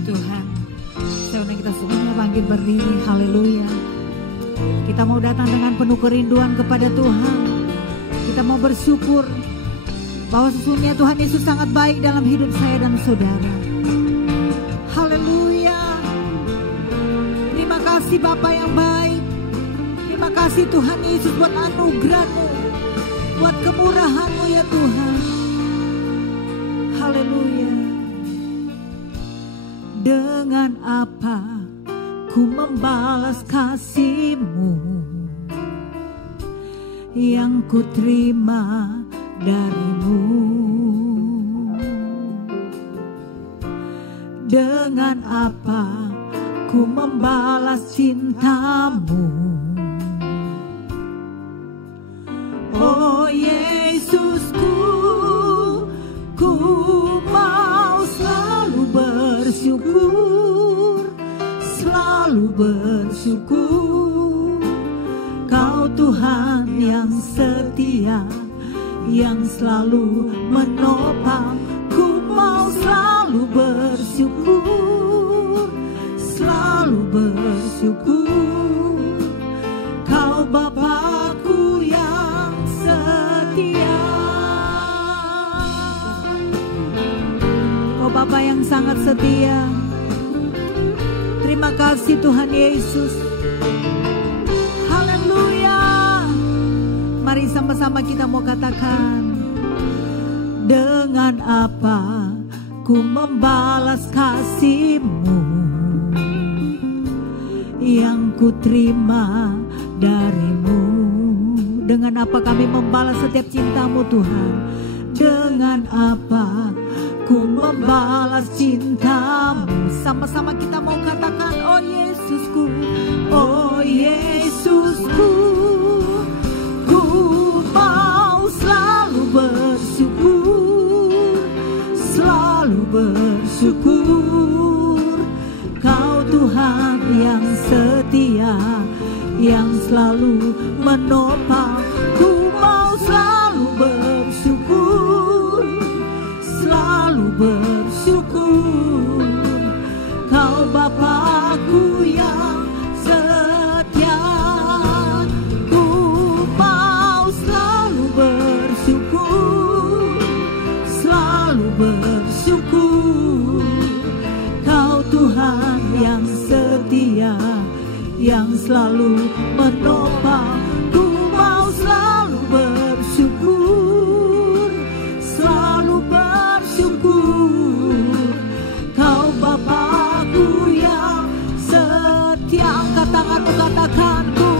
Puji Tuhan. Saya undang kita semuanya bangkit berdiri. Haleluya. Kita mau datang dengan penuh kerinduan kepada Tuhan. Kita mau bersyukur bahwa sesungguhnya Tuhan Yesus sangat baik dalam hidup saya dan saudara. Haleluya. Terima kasih Bapa yang baik. Terima kasih Tuhan Yesus buat anugerah-Mu, buat kemurahan-Mu ya Tuhan. Haleluya. Dengan apa ku membalas kasih-Mu yang ku terima dari-Mu? Dengan apa ku membalas cinta-Mu? Oh Yesusku, ku mau selalu bersyukur, selalu bersyukur. Kau Tuhan yang setia, yang selalu menopang. Ku mau selalu bersyukur, selalu bersyukur. Kau Bapakku yang setia. Kau Bapa yang sangat setia. Terima kasih Tuhan Yesus. Haleluya. Mari sama-sama kita mau katakan, dengan apa ku membalas kasih-Mu yang ku terima dari-Mu? Dengan apa kami membalas setiap cinta-Mu Tuhan? Dengan apa ku membalas cinta-Mu? Sama-sama kita mau katakan, oh Yesusku, oh Yesusku, ku mau selalu bersyukur, selalu bersyukur. Kau Tuhan yang setia, yang selalu menopang. Ku mau selalu bersyukur, selalu bersyukur. Kau Bapakku yang setia. Ku mau selalu bersyukur, selalu bersyukur. Kau Tuhan yang setia, yang selalu menopang. Ku mau selalu bersyukur, selalu bersyukur. Kau Bapakku yang setia. Angkat tanganmu, katakan, ku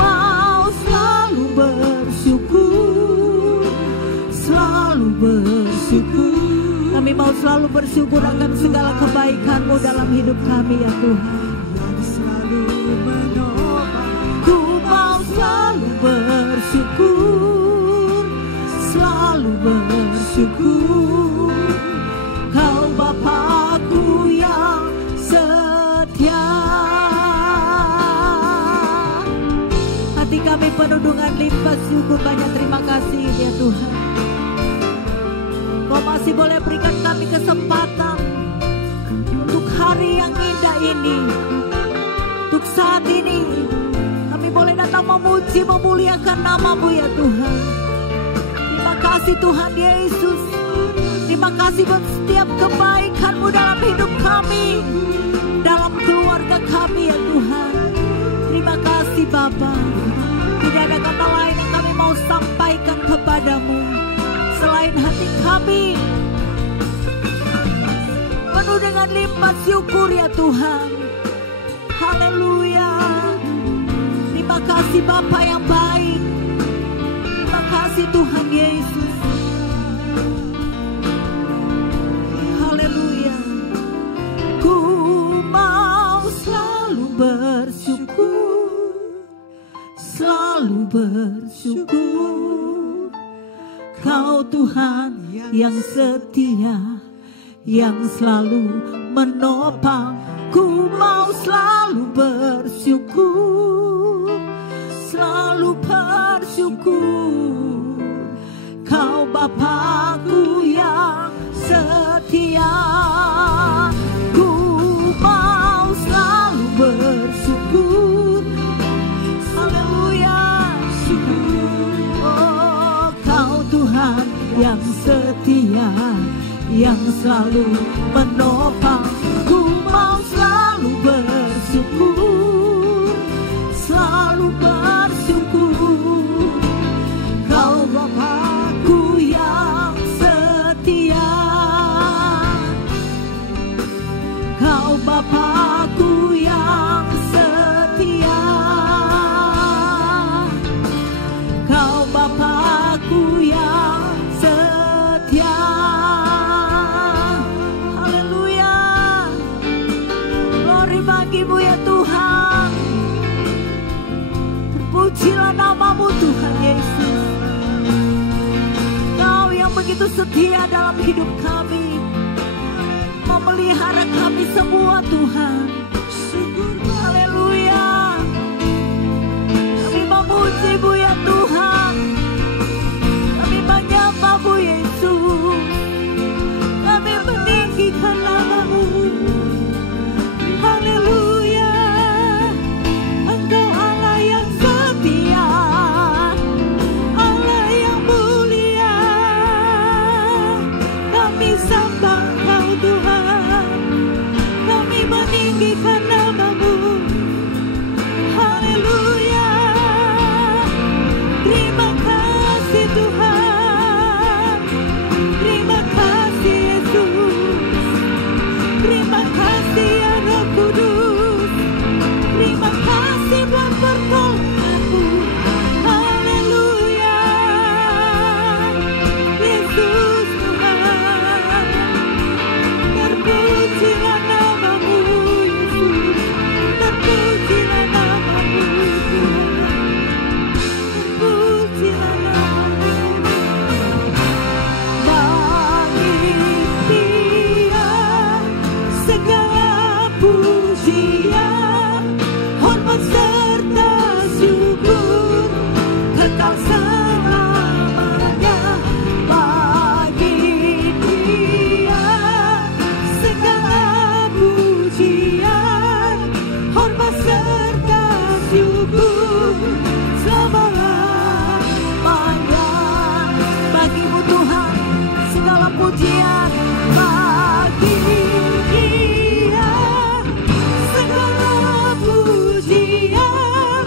mau selalu bersyukur, selalu bersyukur. Kami mau selalu bersyukur akan segala kebaikan-Mu dalam hidup kami ya Tuhan. Ku mau selalu bersyukur, selalu bersyukur. Kau Bapakku yang setia. Hati kami penuh dengan limpah syukur, banyak terima kasih ya Tuhan. Kau masih boleh berikan kami kesempatan untuk hari yang indah ini. Untuk saat ini kami boleh datang memuji, memuliakan nama-Mu ya Tuhan. Terima kasih Tuhan Yesus. Terima kasih buat setiap kebaikan-Mu dalam hidup kami, dalam keluarga kami ya Tuhan. Terima kasih Bapa. Tidak ada kata lain yang kami mau sampaikan kepadamu selain hati kami penuh dengan limpah syukur ya Tuhan. Haleluya. Terima kasih Bapa yang baik. Terima kasih Tuhan Yesus. Haleluya. Ku mau selalu bersyukur, selalu bersyukur. Kau Tuhan yang setia, yang selalu menopang. Ku mau selalu bersyukur, selalu bersyukur. Kau Bapakku yang setia. Ku Tuhan yang setia, yang selalu menopang. Ku mau selalu bersyukur, selalu bersyukur. Kau Bapakku yang setia, Kau Bapakku yang setia, Kau Bapakku yang setia. Haleluya, glory bagimu ya Tuhan. Terpujilah namamu Tuhan Yesus. Kau yang begitu setia dalam hidup kami, memelihara kami semua Tuhan. Haleluya, kami memuji-Mu ya Tuhan, kami menyembah-Mu Yesus, kami meninggikan nama-Mu. Haleluya, Engkau Allah yang setia, Allah yang mulia. Kami sembah Kau Tuhan, kami meninggikan nama-Mu. Haleluya, terima kasih Tuhan, terima kasih Yesus, terima kasih ya Roh Kudus, terima kasih buat pertolongan-Mu. Haleluya, Yesus Tuhan, terpujilah nama-Mu Yesus, terpujilah nama-Mu Tuhan, terpujilah nama-Mu. Bagi Dia segala pujian, hormat serta syukur kekal selamanya. Bagi Dia segala pujian, hormat serta syukur selama-lamanya. Bagimu Tuhan segala pujian, bagi Dia segala pujian,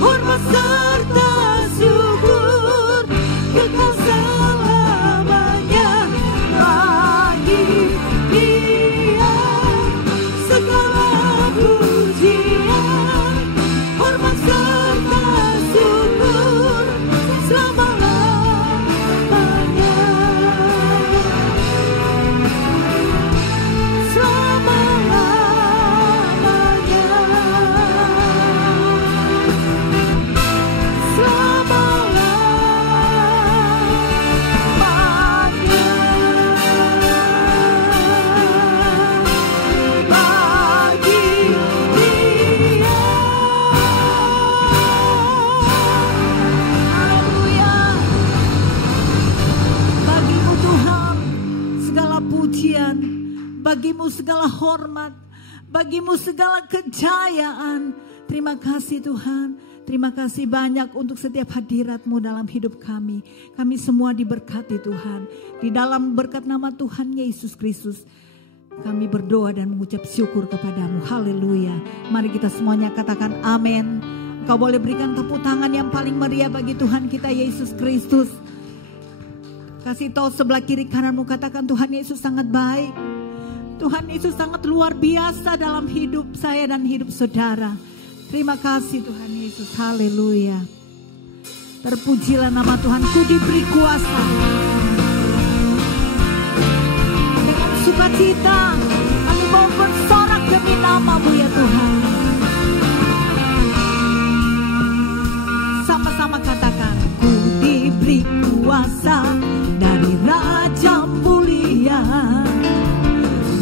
hormat serta syukur kekal selamanya. Bagi Dia segala pujian, hormat serta syukur selama-lamanya. Selama-lamanya, bagi Dia. Haleluya, bagimu Tuhan segala pujian, bagimu segala hormat, bagimu segala kejayaan. Terima kasih Tuhan, terima kasih banyak untuk setiap hadirat-Mu dalam hidup kami. Kami semua diberkati Tuhan. Di dalam berkat nama Tuhan Yesus Kristus, kami berdoa dan mengucap syukur kepada-Mu. Haleluya. Mari kita semuanya katakan amin. Kau boleh berikan tepuk tangan yang paling meriah bagi Tuhan kita Yesus Kristus. Kasih tahu sebelah kiri kananmu, katakan Tuhan Yesus sangat baik. Tuhan Yesus sangat luar biasa dalam hidup saya dan hidup saudara. Terima kasih Tuhan Yesus. Haleluya. Terpujilah nama Tuhan. Ku diberi kuasa. Dengan sukacita kami mau bersorak demi nama-Mu ya Tuhan. Sama-sama katakan, ku diberi kuasa dari Raja mulia,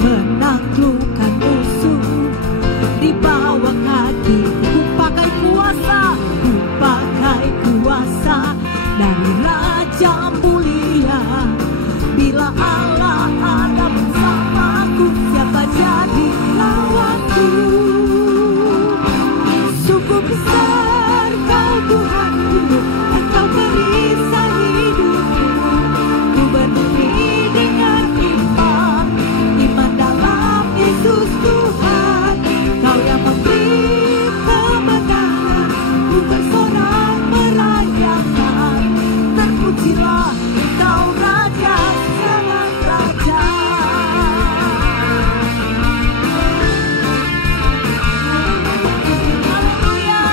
menaklukkan musuh di bawah kaki. Ku pakai kuasa dari Raja mulia. Bila Allah ada bersamaku, siapa jadi lawanku? Sungguh besar Kau Tuhanku, Engkau perisai hidupku. terpujilah Engkau Raja segala raja. Haleluya.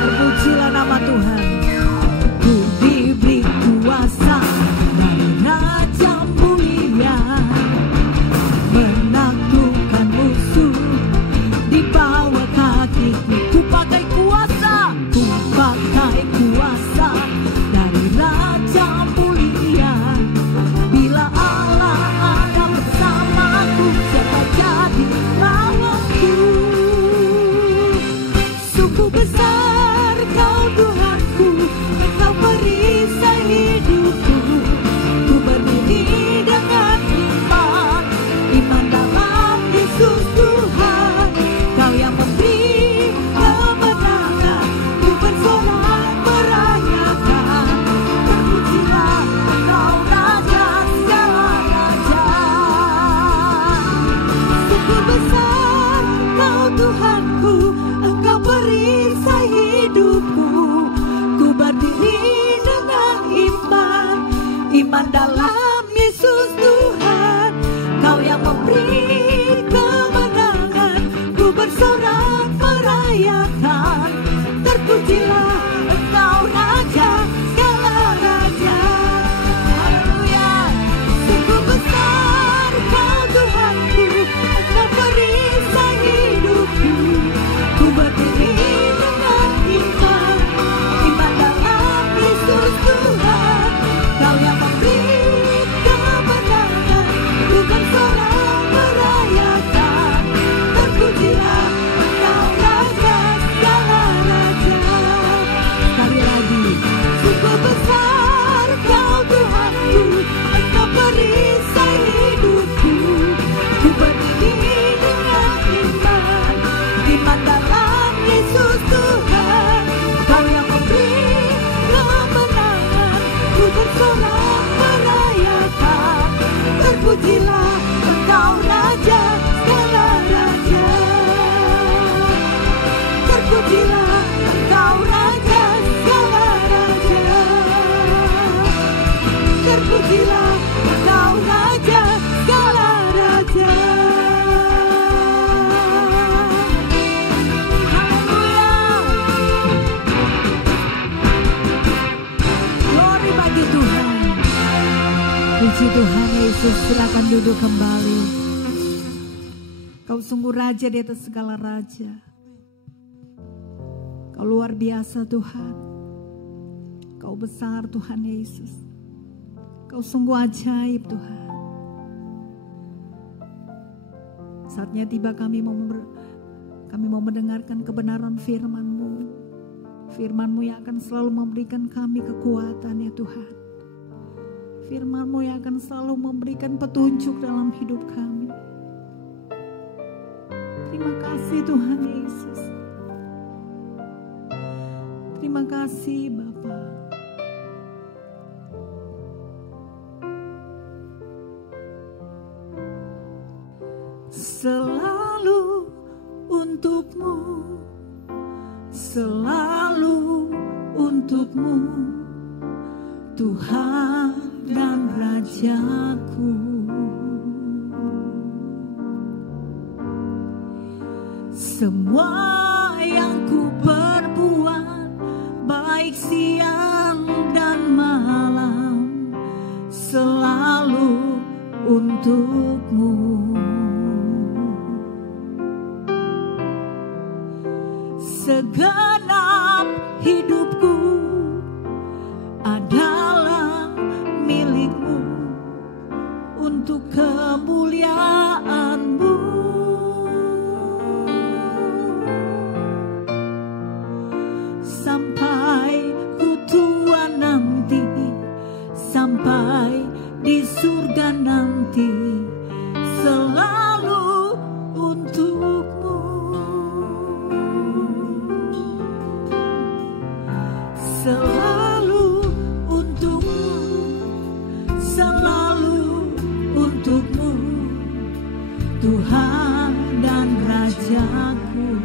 Terpujilah nama Tuhan. Ku diberi kuasa dari Raja mulia, menaklukkan musuh di bawah kakiku. Ku pakai kuasa dari Raja mulia. Bila Allah ada bersamaku, siapa jadi lawanku? Sungguh besar Kau Tuhanku, Engkau perisai hidupku. Ku berdiri dengan iman, iman dalam Yesus Tuhan. Kau yang memberi kemenangan, ku bersorak merayakan. Terpujilah Engkau Raja segala raja. Sungguh besar Kau Tuhanku, Engkau perisai hidupku. Ku berdiri dengan iman, iman dalam Yesus Tuhan. Kau yang memberi kemenangan, ku bersorak merayakan. Terpujilah Engkau Raja segala raja. Haleluya. Sungguh besar Kau Tuhanku, Engkau perisai hidupku. Ku berdiri dengan iman, iman dalam Yesus Tuhan. Kau yang memberi kemenangan, ku bersorak merayakan. Terpujilah Engkau Raja segala raja. Sekali lagi, sungguh besar Kau Tuhanku, Engkau perisai hidupku. Ku berdiri dengan iman, iman dalam Yesus Tuhan. Kau yang memberi kemenangan, ku bersorak merayakan. Terpujilah Engkau Raja segala raja. Terpujilah Engkau Raja segala raja. Terpujilah Engkau Raja segala raja. Haleluya. Glory bagi Tuhan. Puji Tuhan Yesus, silakan duduk kembali. Kau sungguh raja di atas segala raja. Kau luar biasa Tuhan. Kau besar Tuhan Yesus. Kau sungguh ajaib Tuhan. Saatnya tiba kami mau mendengarkan kebenaran firman-Mu. Firman-Mu yang akan selalu memberikan kami kekuatan ya Tuhan. Firman-Mu yang akan selalu memberikan petunjuk dalam hidup kami. Terima kasih Tuhan Yesus. Terima kasih Bapa. Selalu untuk-Mu, selalu untuk-Mu, Tuhan dan Rajaku. Semua yang ku perbuat, baik siang dan malam, selalu untuk-Mu. Segenap hidupku adalah milik-Mu, untuk kemuliaan-Mu. Sampai ku tua nanti, sampai di surga nanti, selalu untuk-Mu. Selalu untuk-Mu, selalu untuk-Mu, Tuhan dan Rajaku.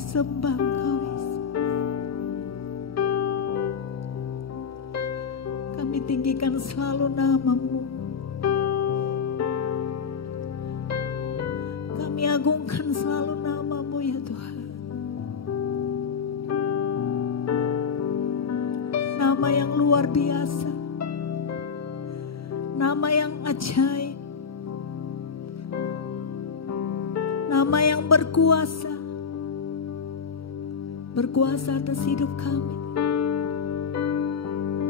sembah Engkau Yesus. Kami tinggikan selalu nama-Mu. Kami agungkan selalu nama-Mu ya Tuhan. Nama yang luar biasa. Nama yang ajaib. Nama yang berkuasa. Berkuasa atas hidup kami.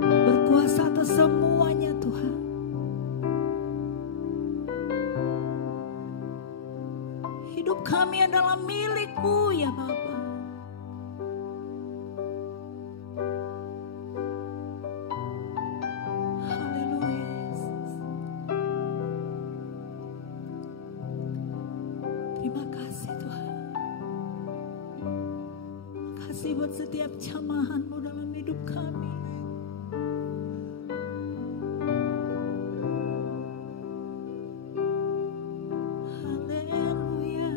Berkuasa atas semuanya Tuhan. Hidup kami adalah milik-Mu ya Bapa. Haleluya Yesus. Terima kasih Tuhan. Terima kasih buat setiap jamahan-Mu dalam hidup kami. Haleluya.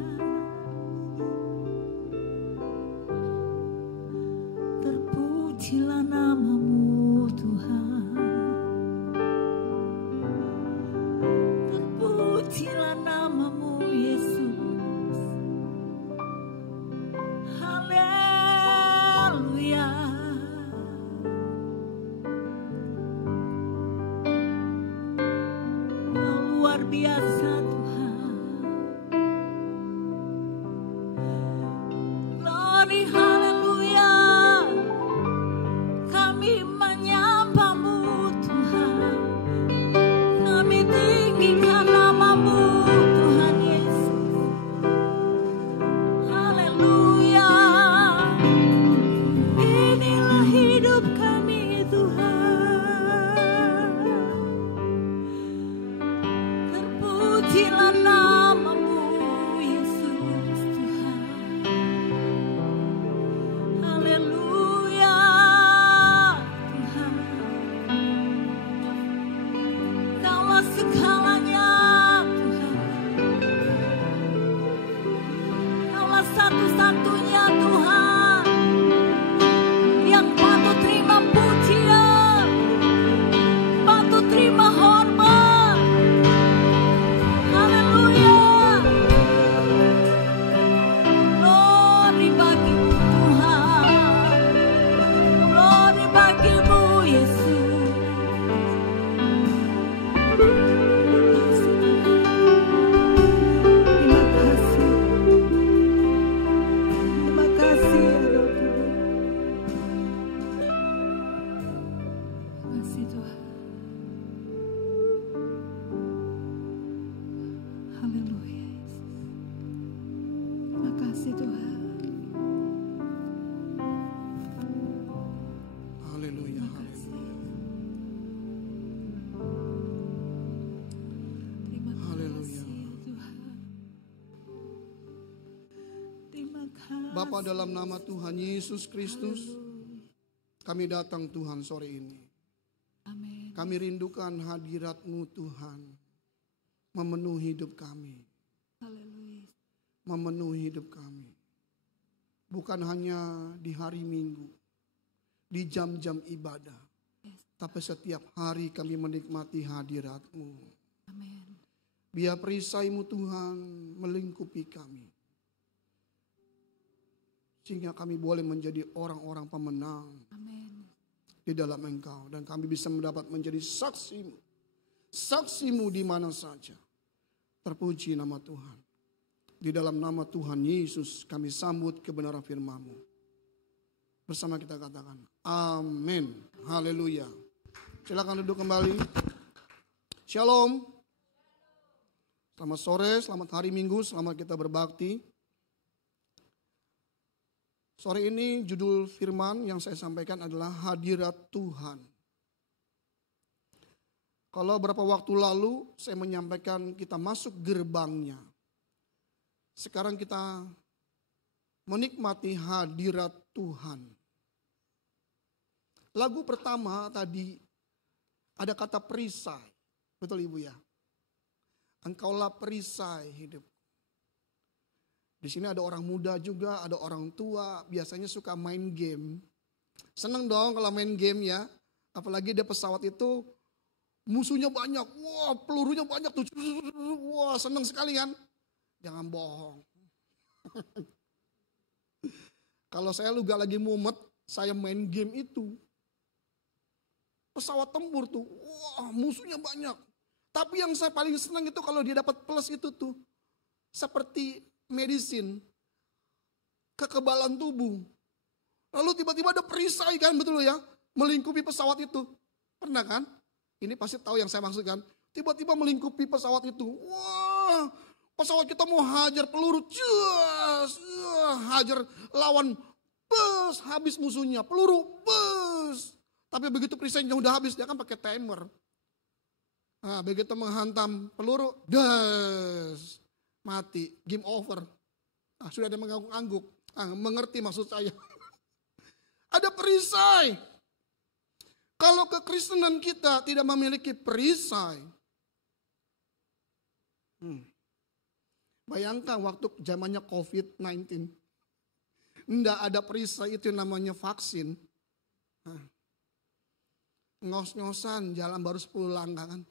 Terpujilah nama-Mu Tuhan. Terpujilah nama-Mu Yesus. Haleluya. Kau luar biasa Tuhan. Glory haleluya. Kami menyembah-Mu Tuhan. Kami tinggikan nama-Mu Tuhan Yesus. Haleluya. Inilah hidup kami Tuhan. Terpujilah nama-Mu Yesus Tuhan. Haleluya Tuhan. Kaulah segalanya Tuhan. Kaulah satu-satunya Tuhan yang patut terima pujian, patut terima hormat. Haleluya. Glory bagi-Mu Tuhan. Glory bagi-Mu Yesus. Terima kasih. Terima kasih ya Rohku. Terima kasih Tuhan. Haleluya Yesus. Terima kasih Tuhan. Haleluya, Terima kasih. Terima Haleluya. kasih Tuhan. Terima kasih. Bapa, dalam nama Tuhan Yesus Kristus, kami datang Tuhan sore ini. Amin. Kami rindukan hadirat-Mu Tuhan, memenuhi hidup kami, Haleluya. memenuhi hidup kami. Bukan hanya di hari Minggu, di jam-jam ibadah, Yes. tapi setiap hari kami menikmati hadirat-Mu. Amin. Biar perisai-Mu Tuhan melingkupi kami, sehingga kami boleh menjadi orang-orang pemenang Amin. di dalam Engkau. Dan kami bisa mendapat menjadi saksi-Mu. Saksi-Mu di mana saja. Terpuji nama Tuhan. Di dalam nama Tuhan Yesus kami sambut kebenaran firman-Mu. Bersama kita katakan amin. Haleluya. Silakan duduk kembali. Shalom. Selamat sore, selamat hari Minggu, selamat kita berbakti. Sore ini judul firman yang saya sampaikan adalah hadirat Tuhan. Kalau beberapa waktu lalu saya menyampaikan kita masuk gerbangnya. Sekarang kita menikmati hadirat Tuhan. Lagu pertama tadi ada kata perisai. Betul Ibu ya? Engkaulah perisai hidup. Di sini ada orang muda juga, ada orang tua, biasanya suka main game. Seneng dong kalau main game ya. Apalagi dia pesawat itu musuhnya banyak. Wah, pelurunya banyak tuh. Wah, seneng sekali kan? Jangan bohong. Kalau saya juga lagi mumet, saya main game itu. Pesawat tempur tuh, wah musuhnya banyak. Tapi yang saya paling senang itu kalau dia dapat plus itu tuh. Seperti medicine, kekebalan tubuh. Lalu tiba-tiba ada perisai kan, betul ya, melingkupi pesawat itu. Pernah kan? Ini pasti tahu yang saya maksudkan. Tiba-tiba melingkupi pesawat itu. Wah, pesawat kita mau hajar peluru. Hajar lawan. Bus, habis musuhnya. Peluru, bus. Tapi begitu perisainya udah habis, dia kan pakai timer. Nah, begitu menghantam peluru, das. Mati, game over. Nah, sudah ada mengangguk-angguk. Mengerti maksud saya. Ada perisai. Kalau kekristenan kita tidak memiliki perisai. Bayangkan waktu zamannya COVID-19. Tidak ada perisai, itu namanya vaksin. Ngos-ngosan jalan baru 10 langkah kan.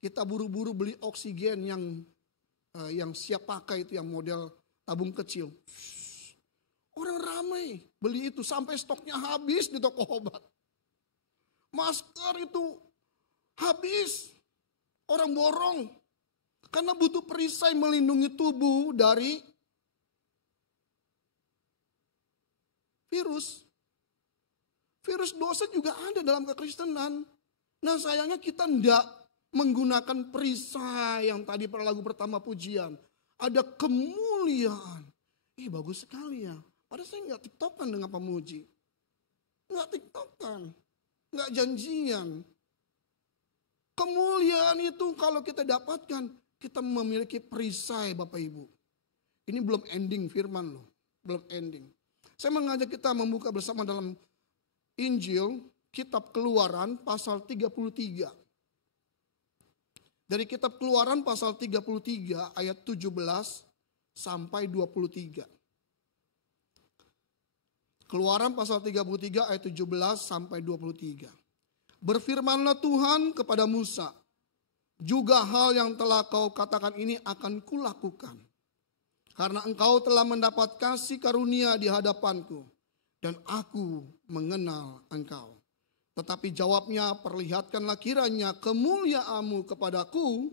Kita buru-buru beli oksigen yang siap pakai itu, yang model tabung kecil. Orang ramai beli itu sampai stoknya habis di toko obat. Masker itu habis. Orang borong. Karena butuh perisai melindungi tubuh dari virus. Virus dosa juga ada dalam kekristenan. Nah sayangnya kita tidak menggunakan perisai yang tadi pada lagu pertama pujian. Ada kemuliaan. Bagus sekali ya. Padahal saya nggak tiktokan dengan pemuji. Nggak tiktokan. Nggak janjian. Kemuliaan itu kalau kita dapatkan, kita memiliki perisai Bapak Ibu. Ini belum ending firman loh. Belum ending. Saya mengajak kita membuka bersama dalam Injil, kitab Keluaran pasal 33. Dari kitab Keluaran pasal 33 ayat 17 sampai 23. Keluaran pasal 33 ayat 17 sampai 23. Berfirmanlah Tuhan kepada Musa, juga hal yang telah kau katakan ini akan kulakukan. Karena engkau telah mendapat kasih karunia di hadapanku, dan aku mengenal engkau. Tetapi jawabnya, perlihatkanlah kiranya kemuliaanmu kepadaku.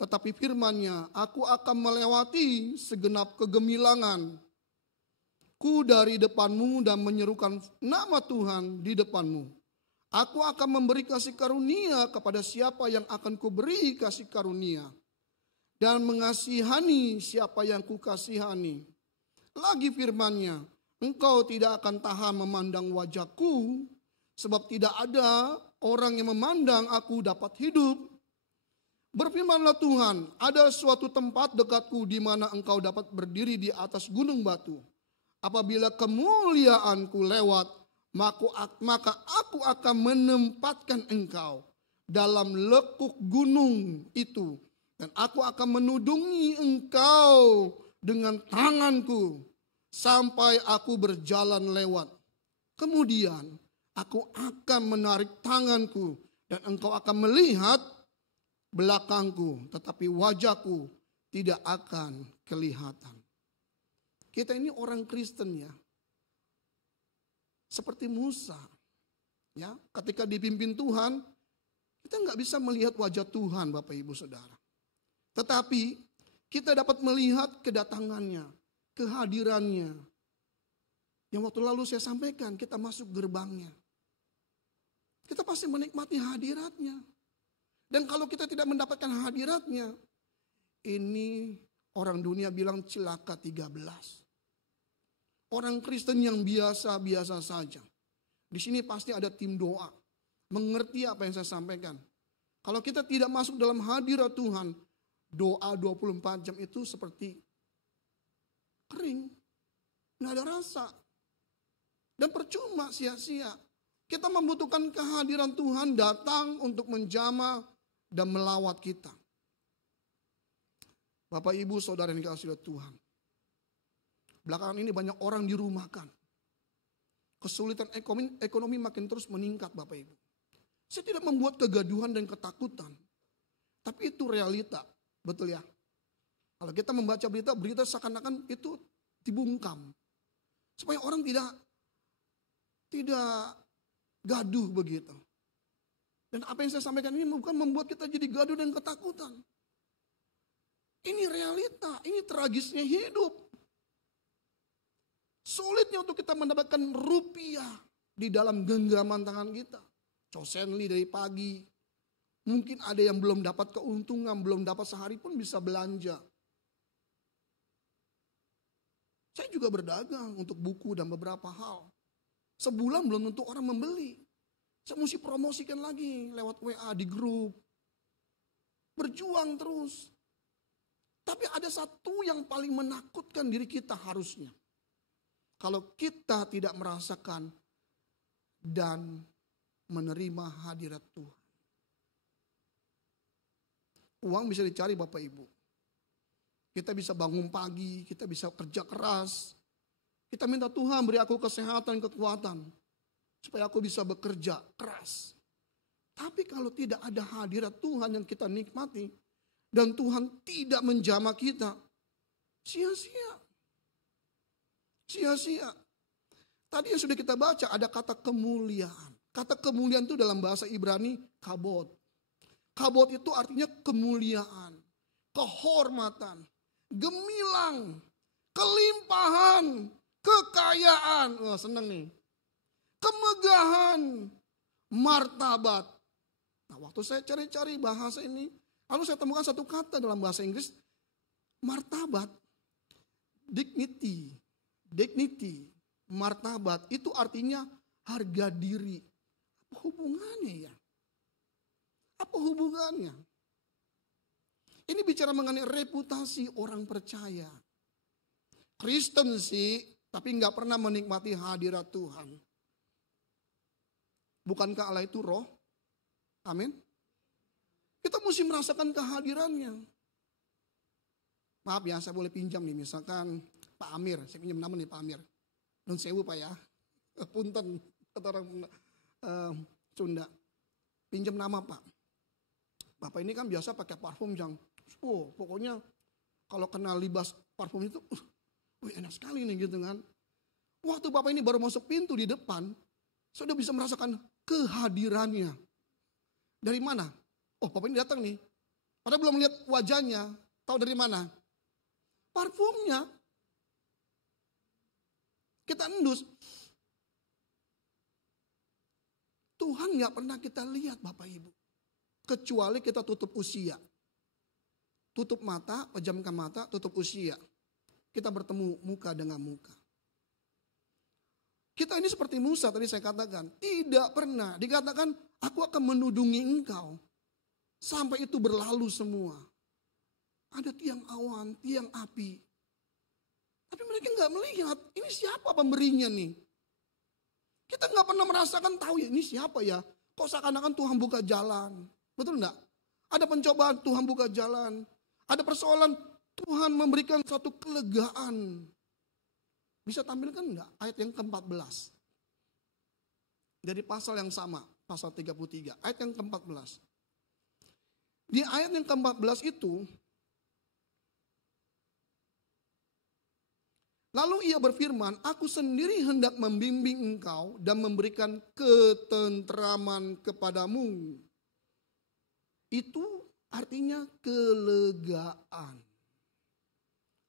Tetapi firman-Nya, aku akan melewati segenap kegemilangan ku dari depanmu dan menyerukan nama Tuhan di depanmu. Aku akan memberi kasih karunia kepada siapa yang akan kuberi kasih karunia. Dan mengasihani siapa yang kukasihani. Lagi firman-Nya, engkau tidak akan tahan memandang wajahku, sebab tidak ada orang yang memandang aku dapat hidup. Berfirmanlah Tuhan, ada suatu tempat dekatku di mana engkau dapat berdiri di atas gunung batu. Apabila kemuliaanku lewat, maka aku akan menempatkan engkau dalam lekuk gunung itu. Dan aku akan menudungi engkau dengan tanganku sampai aku berjalan lewat. Kemudian aku akan menarik tanganku dan engkau akan melihat belakangku, tetapi wajahku tidak akan kelihatan. Kita ini orang Kristen ya. Seperti Musa. Ya, ketika dipimpin Tuhan, kita nggak bisa melihat wajah Tuhan Bapak Ibu Saudara. Tetapi kita dapat melihat kedatangannya, kehadirannya. Yang waktu lalu saya sampaikan, kita masuk gerbangnya. Kita pasti menikmati hadiratnya. Dan kalau kita tidak mendapatkan hadiratnya, ini orang dunia bilang celaka 13. Orang Kristen yang biasa-biasa saja. Di sini pasti ada tim doa. Mengerti apa yang saya sampaikan. Kalau kita tidak masuk dalam hadirat Tuhan, doa 24 jam itu seperti kering. Nggak ada rasa. Dan percuma, sia-sia. Kita membutuhkan kehadiran Tuhan datang untuk menjamah dan melawat kita. Bapak Ibu Saudara yang dikasihi oleh Tuhan. Belakangan ini banyak orang dirumahkan. Kesulitan ekonomi makin terus meningkat Bapak Ibu. Saya tidak membuat kegaduhan dan ketakutan. Tapi itu realita. Betul ya? Kalau kita membaca berita seakan-akan itu dibungkam. Supaya orang tidak gaduh begitu. Dan apa yang saya sampaikan ini bukan membuat kita jadi gaduh dan ketakutan. Ini realita, ini tragisnya hidup. Sulitnya untuk kita mendapatkan rupiah di dalam genggaman tangan kita. Cosenli dari pagi. Mungkin ada yang belum dapat keuntungan, belum dapat sehari pun bisa belanja. Saya juga berdagang untuk buku dan beberapa hal. Sebulan belum tentu orang membeli. Saya mesti promosikan lagi lewat WA di grup. Berjuang terus. Tapi ada satu yang paling menakutkan diri kita harusnya. Kalau kita tidak merasakan dan menerima hadirat Tuhan. Uang bisa dicari Bapak Ibu. Kita bisa bangun pagi, kita bisa kerja keras. Kita minta Tuhan beri aku kesehatan, kekuatan. Supaya aku bisa bekerja keras. Tapi kalau tidak ada hadirat Tuhan yang kita nikmati. Dan Tuhan tidak menjamah kita. Sia-sia. Sia-sia. Tadi yang sudah kita baca ada kata kemuliaan. Kata kemuliaan itu dalam bahasa Ibrani kabod. Kabod itu artinya kemuliaan. Kehormatan. Gemilang. Kelimpahan. Kekayaan. Wah, senang nih. Kemegahan. Martabat. Nah, waktu saya cari-cari bahasa ini. Lalu saya temukan satu kata dalam bahasa Inggris. Martabat. Dignity. Dignity. Martabat. Itu artinya harga diri. Apa hubungannya ya? Apa hubungannya? Ini bicara mengenai reputasi orang percaya. Kristen sih, tapi nggak pernah menikmati hadirat Tuhan. Bukankah Allah itu roh? Amin. Kita mesti merasakan kehadirannya. Maaf ya, saya boleh pinjam nih, misalkan Pak Amir, saya pinjam nama nih Pak Amir. Nun sewu Pak ya, punten kata orang Sunda. Pinjam nama Pak. Bapak ini kan biasa pakai parfum yang, pokoknya kalau kena libas parfum itu, enak sekali nih gitu kan. Waktu Bapak ini baru masuk pintu di depan, sudah bisa merasakan kehadirannya. Dari mana? Oh, Bapak ini datang nih. Padahal belum lihat wajahnya. Tahu dari mana? Parfumnya. Kita endus. Tuhan gak pernah kita lihat Bapak Ibu. Kecuali kita tutup usia. Tutup mata, pejamkan mata, tutup usia. Kita bertemu muka dengan muka. Kita ini seperti Musa tadi saya katakan. Tidak pernah dikatakan aku akan menudungi engkau. Sampai itu berlalu semua. Ada tiang awan, tiang api. Tapi mereka nggak melihat, ini siapa pemberinya nih. Kita nggak pernah merasakan tahu ya ini siapa ya. Kok seakan-akan Tuhan buka jalan. Betul nggak? Ada pencobaan Tuhan buka jalan. Ada persoalan Tuhan memberikan satu kelegaan. Bisa tampilkan nggak ayat yang ke-14. Dari pasal yang sama, pasal 33, ayat yang ke-14. Di ayat yang ke-14 itu, lalu ia berfirman, aku sendiri hendak membimbing engkau dan memberikan ketentraman kepadamu. Itu artinya kelegaan.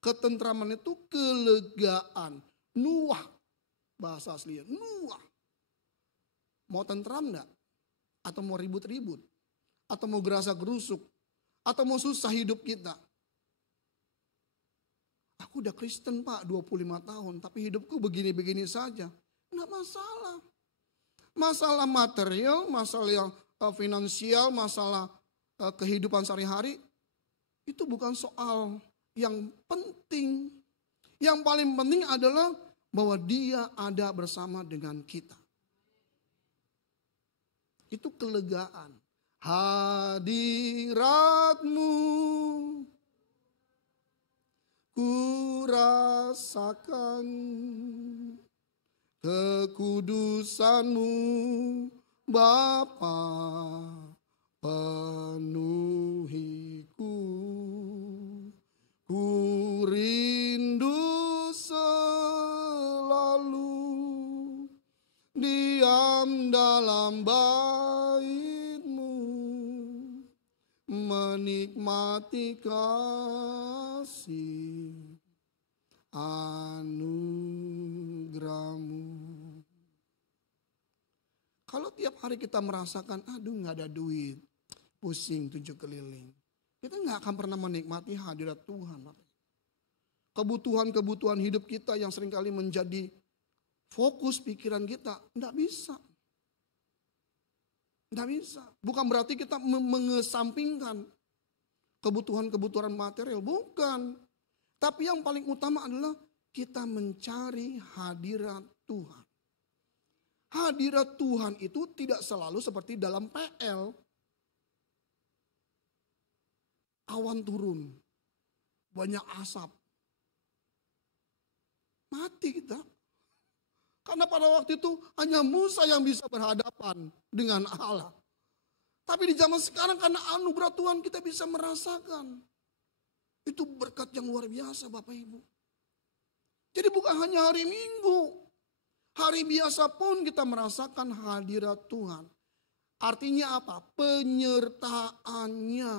Ketentraman itu kelegaan. Nuah, bahasa aslinya, nuah. Mau tentram enggak? Atau mau ribut-ribut? Atau mau gerasa gerusuk? Atau mau susah hidup kita? Aku udah Kristen Pak 25 tahun, tapi hidupku begini-begini saja. Enggak masalah. Masalah material, masalah yang finansial, masalah kehidupan sehari-hari, itu bukan soal yang penting. Yang paling penting adalah bahwa Dia ada bersama dengan kita. Itu kelegaan. Hadiratmu rasakan kekudusan-Mu Bapa, penuhiku. Ku rindu selalu diam dalam bait-Mu, menikmati kasih anugerah-Mu. Kalau tiap hari kita merasakan, aduh gak ada duit, pusing 7 keliling, kita gak akan pernah menikmati hadirat Tuhan. Kebutuhan-kebutuhan hidup kita yang seringkali menjadi fokus pikiran kita, gak bisa. Gak bisa. Bukan berarti kita mengesampingkan kebutuhan-kebutuhan material, bukan. Tapi yang paling utama adalah kita mencari hadirat Tuhan. Hadirat Tuhan itu tidak selalu seperti dalam PL. Awan turun, banyak asap. Mati kita. Karena pada waktu itu hanya Musa yang bisa berhadapan dengan Allah. Tapi di zaman sekarang karena anugerah Tuhan kita bisa merasakan. Itu berkat yang luar biasa Bapak Ibu. Jadi bukan hanya hari Minggu. Hari biasa pun kita merasakan hadirat Tuhan. Artinya apa? Penyertaannya.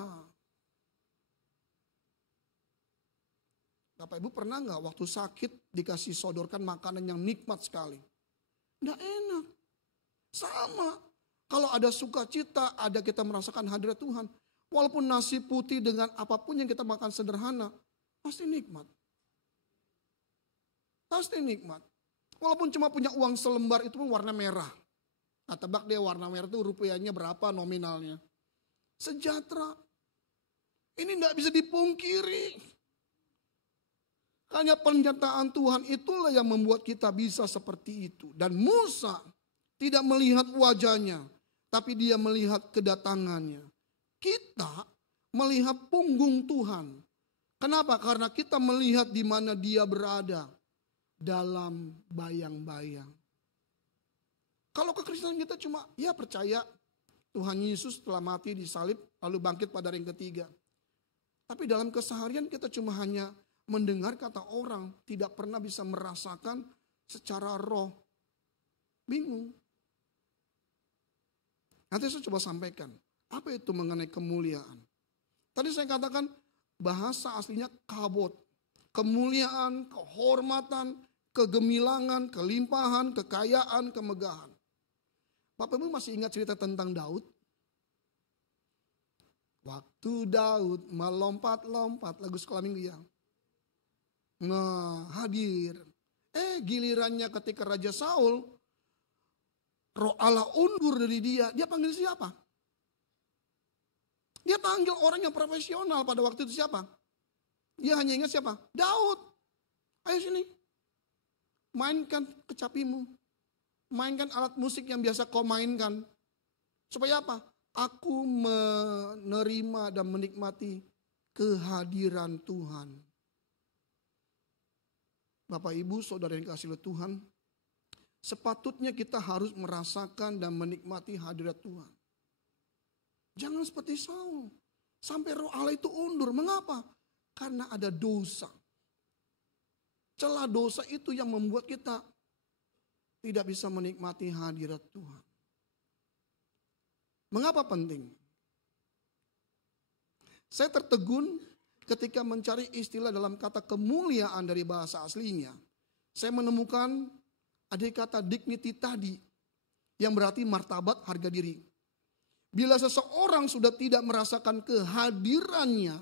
Bapak Ibu pernah nggak waktu sakit dikasih sodorkan makanan yang nikmat sekali? Nggak enak. Sama. Kalau ada sukacita, ada kita merasakan hadirat Tuhan. Walaupun nasi putih dengan apapun yang kita makan sederhana, pasti nikmat. Pasti nikmat. Walaupun cuma punya uang selembar itu pun warna merah. Nah tebak deh warna merah itu rupiahnya berapa nominalnya. Sejahtera. Ini tidak bisa dipungkiri. Hanya pernyataan Tuhan itulah yang membuat kita bisa seperti itu. Dan Musa tidak melihat wajahnya, tapi dia melihat kedatangannya. Kita melihat punggung Tuhan. Kenapa? Karena kita melihat di mana dia berada. Dalam bayang-bayang. Kalau kekristenan kita cuma ya percaya Tuhan Yesus telah mati disalib lalu bangkit pada hari yang ketiga. Tapi dalam keseharian kita cuma hanya mendengar kata orang, tidak pernah bisa merasakan secara roh. Bingung. Nanti saya coba sampaikan, apa itu mengenai kemuliaan. Tadi saya katakan bahasa aslinya kabot. Kemuliaan, kehormatan, kegemilangan, kelimpahan, kekayaan, kemegahan. Bapak Ibu masih ingat cerita tentang Daud? Waktu Daud melompat-lompat, lagu sekolah minggu ya. Nah, hadir. Gilirannya ketika Raja Saul, roh Allah undur dari dia panggil siapa? Dia panggil orang yang profesional pada waktu itu siapa? Dia hanya ingat siapa? Daud. Ayo sini. Mainkan kecapimu. Mainkan alat musik yang biasa kau mainkan. Supaya apa? Aku menerima dan menikmati kehadiran Tuhan. Bapak Ibu saudara yang kasih oleh Tuhan. Sepatutnya kita harus merasakan dan menikmati hadirat Tuhan. Jangan seperti Saul. Sampai roh Allah itu undur. Mengapa? Karena ada dosa. Celah dosa itu yang membuat kita tidak bisa menikmati hadirat Tuhan. Mengapa penting? Saya tertegun ketika mencari istilah dalam kata kemuliaan dari bahasa aslinya. Saya menemukan ada kata dignity tadi yang berarti martabat, harga diri. Bila seseorang sudah tidak merasakan kehadirannya,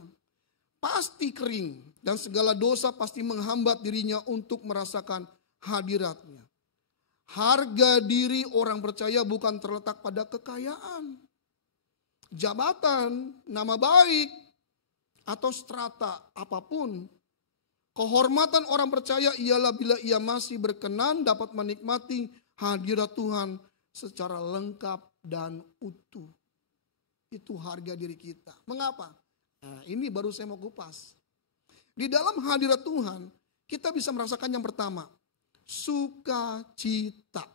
pasti kering dan segala dosa pasti menghambat dirinya untuk merasakan hadiratnya. Harga diri orang percaya bukan terletak pada kekayaan, jabatan, nama baik, atau strata apapun. Kehormatan orang percaya ialah bila ia masih berkenan dapat menikmati hadirat Tuhan secara lengkap dan utuh. Itu harga diri kita. Mengapa? Nah, ini baru saya mau kupas. Di dalam hadirat Tuhan, kita bisa merasakan yang pertama, sukacita,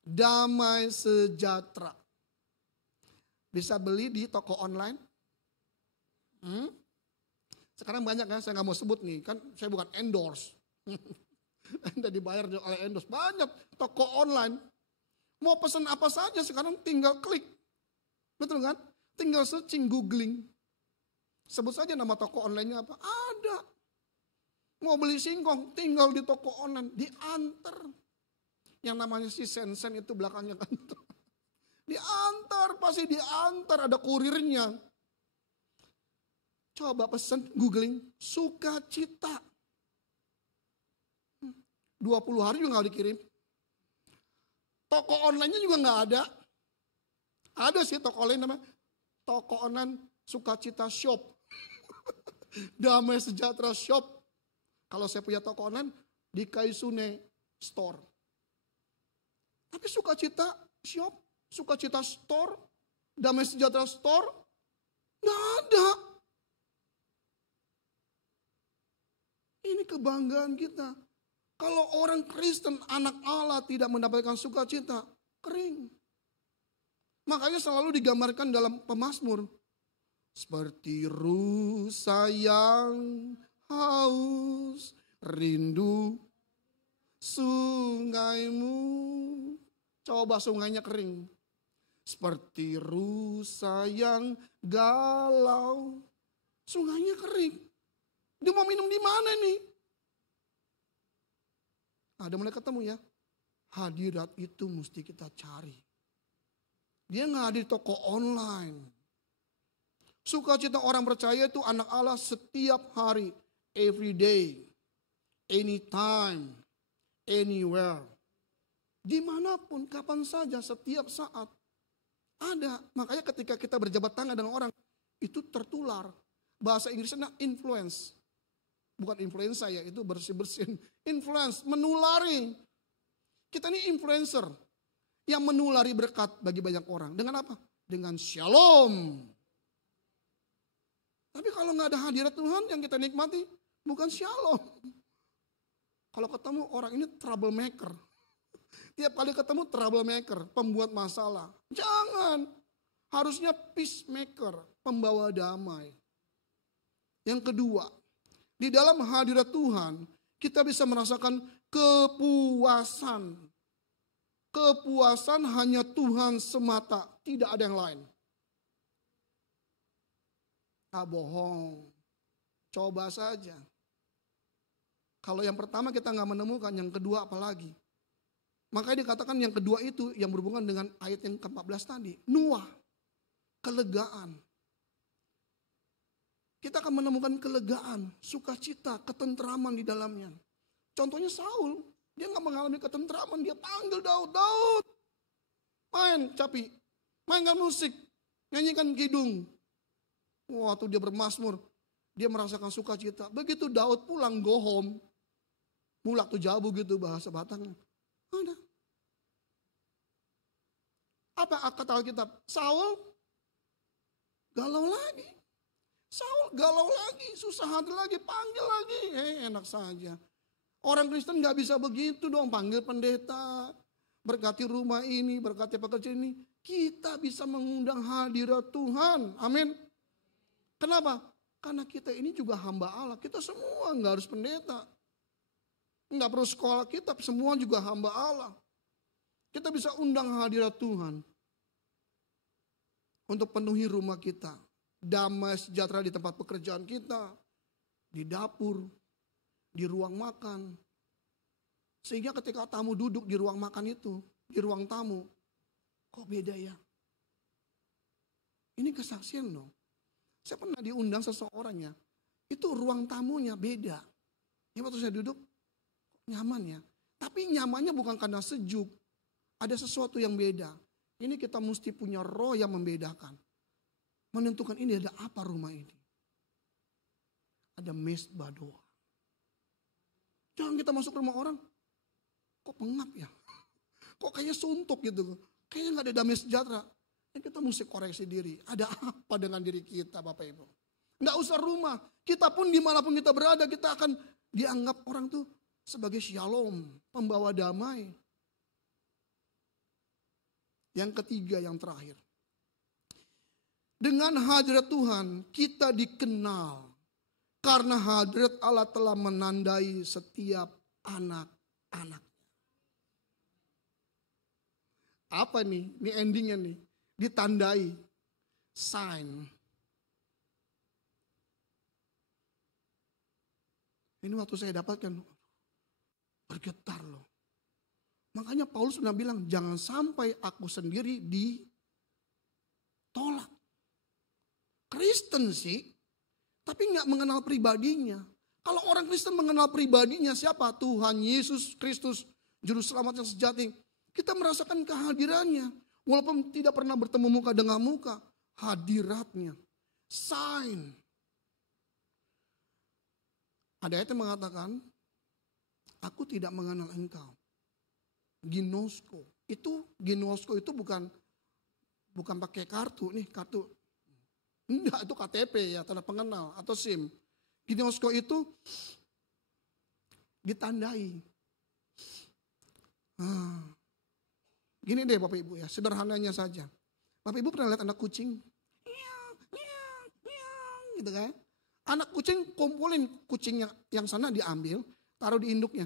damai sejahtera. Bisa beli di toko online. Sekarang banyak ya, saya nggak mau sebut nih, kan saya bukan endorse. Anda dibayar oleh endorse, banyak toko online. Mau pesan apa saja sekarang tinggal klik. Betul kan? Tinggal searching, googling. Sebut saja nama toko online-nya apa, ada. Mau beli singkong, tinggal di toko online, diantar. Yang namanya si Sensen itu belakangnya kantor. Diantar, pasti diantar, ada kurirnya. Coba pesan, googling, sukacita. 20 hari juga gak dikirim. Toko online-nya juga gak ada. Ada sih toko online namanya, toko online Sukacita Shop. Damai Sejahtera Shop. Kalau saya punya toko online di Kaisune Store. Tapi Sukacita Shop, Sukacita Store, Damai Sejahtera Store, nggak ada. Ini kebanggaan kita. Kalau orang Kristen, anak Allah tidak mendapatkan sukacita, kering. Makanya selalu digambarkan dalam pemazmur. Seperti rusa yang haus, rindu sungaimu. Coba sungainya kering. Seperti rusa yang galau, sungainya kering. Dia mau minum di mana nih? Ada mulai ketemu ya. Hadirat itu mesti kita cari. Dia nggak ada di toko online. Sukacita orang percaya itu anak Allah setiap hari, every day, anytime, anywhere. Dimanapun, kapan saja, setiap saat. Ada. Makanya ketika kita berjabat tangan dengan orang, itu tertular. Bahasa Inggrisnya influence. Bukan influenza ya, itu bersih-bersihin. Influence, menulari. Kita ini influencer. Yang menulari berkat bagi banyak orang. Dengan apa? Dengan shalom. Tapi kalau nggak ada hadirat Tuhan yang kita nikmati, bukan shalom. Kalau ketemu orang ini troublemaker. Tiap kali ketemu troublemaker, pembuat masalah. Jangan. Harusnya peacemaker, pembawa damai. Yang kedua, di dalam hadirat Tuhan, kita bisa merasakan kepuasan. Kepuasan hanya Tuhan semata, tidak ada yang lain. Bohong. Coba saja. Kalau yang pertama kita nggak menemukan, yang kedua apalagi. Makanya dikatakan yang kedua itu yang berhubungan dengan ayat yang ke-14 tadi. Nuah. Kelegaan. Kita akan menemukan kelegaan, sukacita, ketentraman di dalamnya. Contohnya Saul. Dia nggak mengalami ketentraman, dia panggil Daud. Daud, main capi, mainkan musik, nyanyikan kidung. Waktu dia bermazmur, dia merasakan sukacita. Begitu Daud pulang, go home. Mulak tuh jabu gitu bahasa Bataknya. Ada. Apa kata Alkitab? Saul galau lagi. Saul galau lagi, susah hati lagi, panggil lagi. Enak saja. Orang Kristen gak bisa begitu dong, panggil pendeta. Berkati rumah ini, berkati pekerjaan ini. Kita bisa mengundang hadirat Tuhan. Amin. Kenapa? Karena kita ini juga hamba Allah. Kita semua gak harus pendeta. Gak perlu sekolah kitab, semua juga hamba Allah. Kita bisa undang hadirat Tuhan. Untuk penuhi rumah kita. Damai sejahtera di tempat pekerjaan kita. Di dapur. Di ruang makan. Sehingga ketika tamu duduk di ruang makan itu. Di ruang tamu. Kok beda ya? Ini kesaksian dong. Saya pernah diundang seseorang ya. Itu ruang tamunya beda. Ya waktu saya duduk. Nyaman ya. Tapi nyamannya bukan karena sejuk. Ada sesuatu yang beda. Ini kita mesti punya roh yang membedakan. Menentukan ini ada apa rumah ini. Ada mesbah doa. Jangan kita masuk rumah orang. Kok pengap ya? Kok kayaknya suntuk gitu. Kayaknya gak ada damai sejahtera. Ya kita mesti koreksi diri. Ada apa dengan diri kita Bapak Ibu? Gak usah rumah. Kita pun dimanapun kita berada, kita akan dianggap orang tuh sebagai shalom, pembawa damai. Yang ketiga, yang terakhir. Dengan hadirat Tuhan, kita dikenal. Karena hadirat Allah telah menandai setiap anak-anak. Apa nih? Ini endingnya nih. Ditandai. Sign. Ini waktu saya dapatkan, bergetar loh. Makanya Paulus sudah bilang, jangan sampai aku sendiri ditolak. Kristen sih, tapi nggak mengenal pribadinya. Kalau orang Kristen mengenal pribadinya siapa? Tuhan Yesus Kristus, Juru Selamat yang sejati. Kita merasakan kehadirannya. Walaupun tidak pernah bertemu muka dengan muka, hadiratnya. Sign. Ada ayat yang mengatakan, aku tidak mengenal engkau. Ginosko. Ginosko itu bukan pakai kartu nih, kartu. Enggak, itu KTP ya, tanda pengenal atau SIM. Ginosko itu ditandai. Gini deh Bapak Ibu ya, sederhananya saja. Bapak Ibu pernah lihat anak kucing? Gitu kan? Anak kucing kumpulin kucing yang sana diambil, taruh di induknya.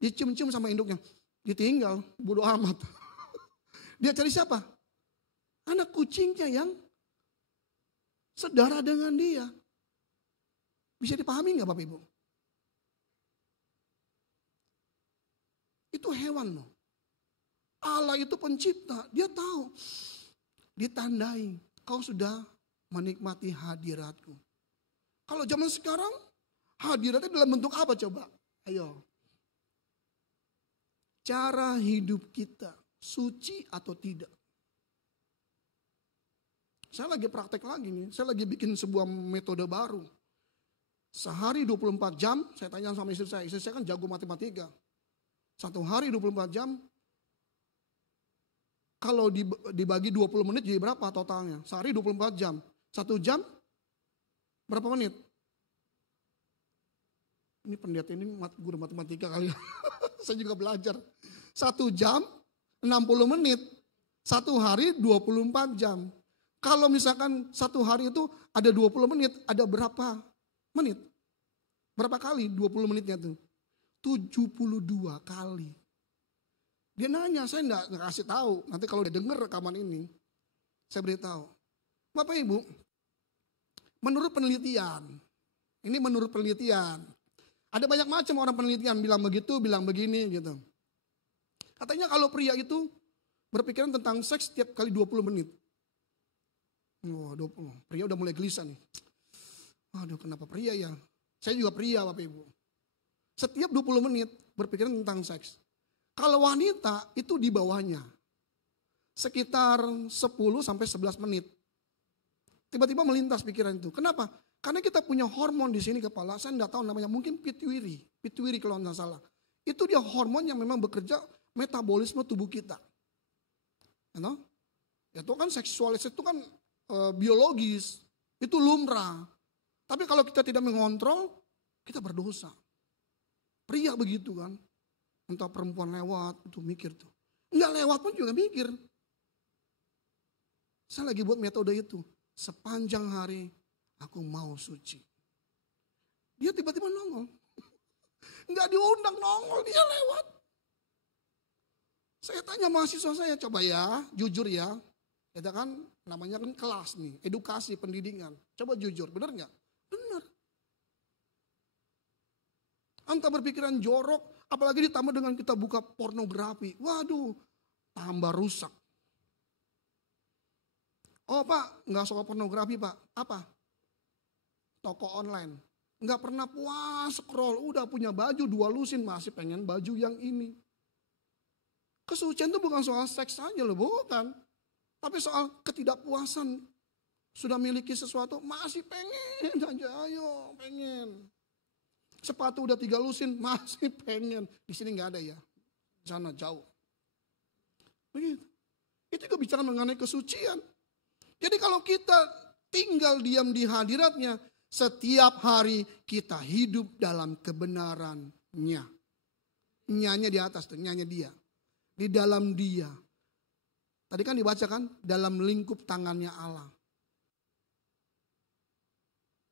Dicium-cium sama induknya. Ditinggal, bodo amat. Dia cari siapa? Anak kucingnya yang sedara dengan dia. Bisa dipahami gak Bapak Ibu? Itu hewan loh. Allah itu pencipta, dia tahu. Ditandai, kau sudah menikmati hadiratku. Kalau zaman sekarang, hadiratnya dalam bentuk apa coba? Ayo. Cara hidup kita, suci atau tidak? Saya lagi praktek lagi nih, saya lagi bikin sebuah metode baru. Sehari 24 jam, saya tanya sama istri saya kan jago matematika. Satu hari 24 jam, kalau dibagi 20 menit jadi berapa totalnya? Sehari 24 jam. 1 jam berapa menit? Ini pendeta ini guru matematika kali ya. Saya juga belajar. 1 jam 60 menit. 1 hari 24 jam. Kalau misalkan 1 hari itu ada 20 menit, ada berapa menit? Berapa kali 20 menitnya tuh? 72 kali. Dia nanya, saya enggak kasih tahu. Nanti kalau dia dengar rekaman ini, saya beritahu. Bapak Ibu, menurut penelitian, ini menurut penelitian, ada banyak macam orang penelitian bilang begitu, bilang begini gitu. Katanya kalau pria itu berpikiran tentang seks setiap kali 20 menit. Wah, 20. Pria udah mulai gelisah nih. Aduh, kenapa pria ya? Saya juga pria Bapak Ibu. Setiap 20 menit berpikiran tentang seks. Kalau wanita itu di bawahnya. Sekitar 10 sampai 11 menit. Tiba-tiba melintas pikiran itu. Kenapa? Karena kita punya hormon di sini kepala, saya enggak tahu namanya, mungkin pituitary kalau enggak salah. Itu dia hormon yang memang bekerja metabolisme tubuh kita. You know? Itu kan seksualis itu kan biologis, itu lumrah. Tapi kalau kita tidak mengontrol, kita berdosa. Pria begitu kan. Entah perempuan lewat, itu mikir tuh. Enggak lewat pun juga mikir. Saya lagi buat metode itu. Sepanjang hari aku mau suci. Dia tiba-tiba nongol. Enggak diundang, nongol, dia lewat. Saya tanya mahasiswa saya, coba ya, jujur ya. Itu kan namanya kan kelas nih, edukasi, pendidikan. Coba jujur, benar nggak? Benar. Entah berpikiran jorok, apalagi ditambah dengan kita buka pornografi. Waduh, tambah rusak. Oh Pak, nggak soal pornografi Pak. Apa? Toko online. Nggak pernah puas scroll, udah punya baju 2 lusin, masih pengen baju yang ini. Kesucian itu bukan soal seks saja loh, bukan. Tapi soal ketidakpuasan. Sudah miliki sesuatu, masih pengen aja, ayo pengen. Sepatu udah 3 lusin, masih pengen. Di sini nggak ada ya, di sana jauh. Begitu. Itu juga bicara mengenai kesucian. Jadi kalau kita tinggal diam di hadiratnya, Setiap hari kita hidup dalam kebenarannya. Nyanya di atas tuh, nyanya dia. Di dalam dia. Tadi kan dibacakan dalam lingkup tangannya Allah.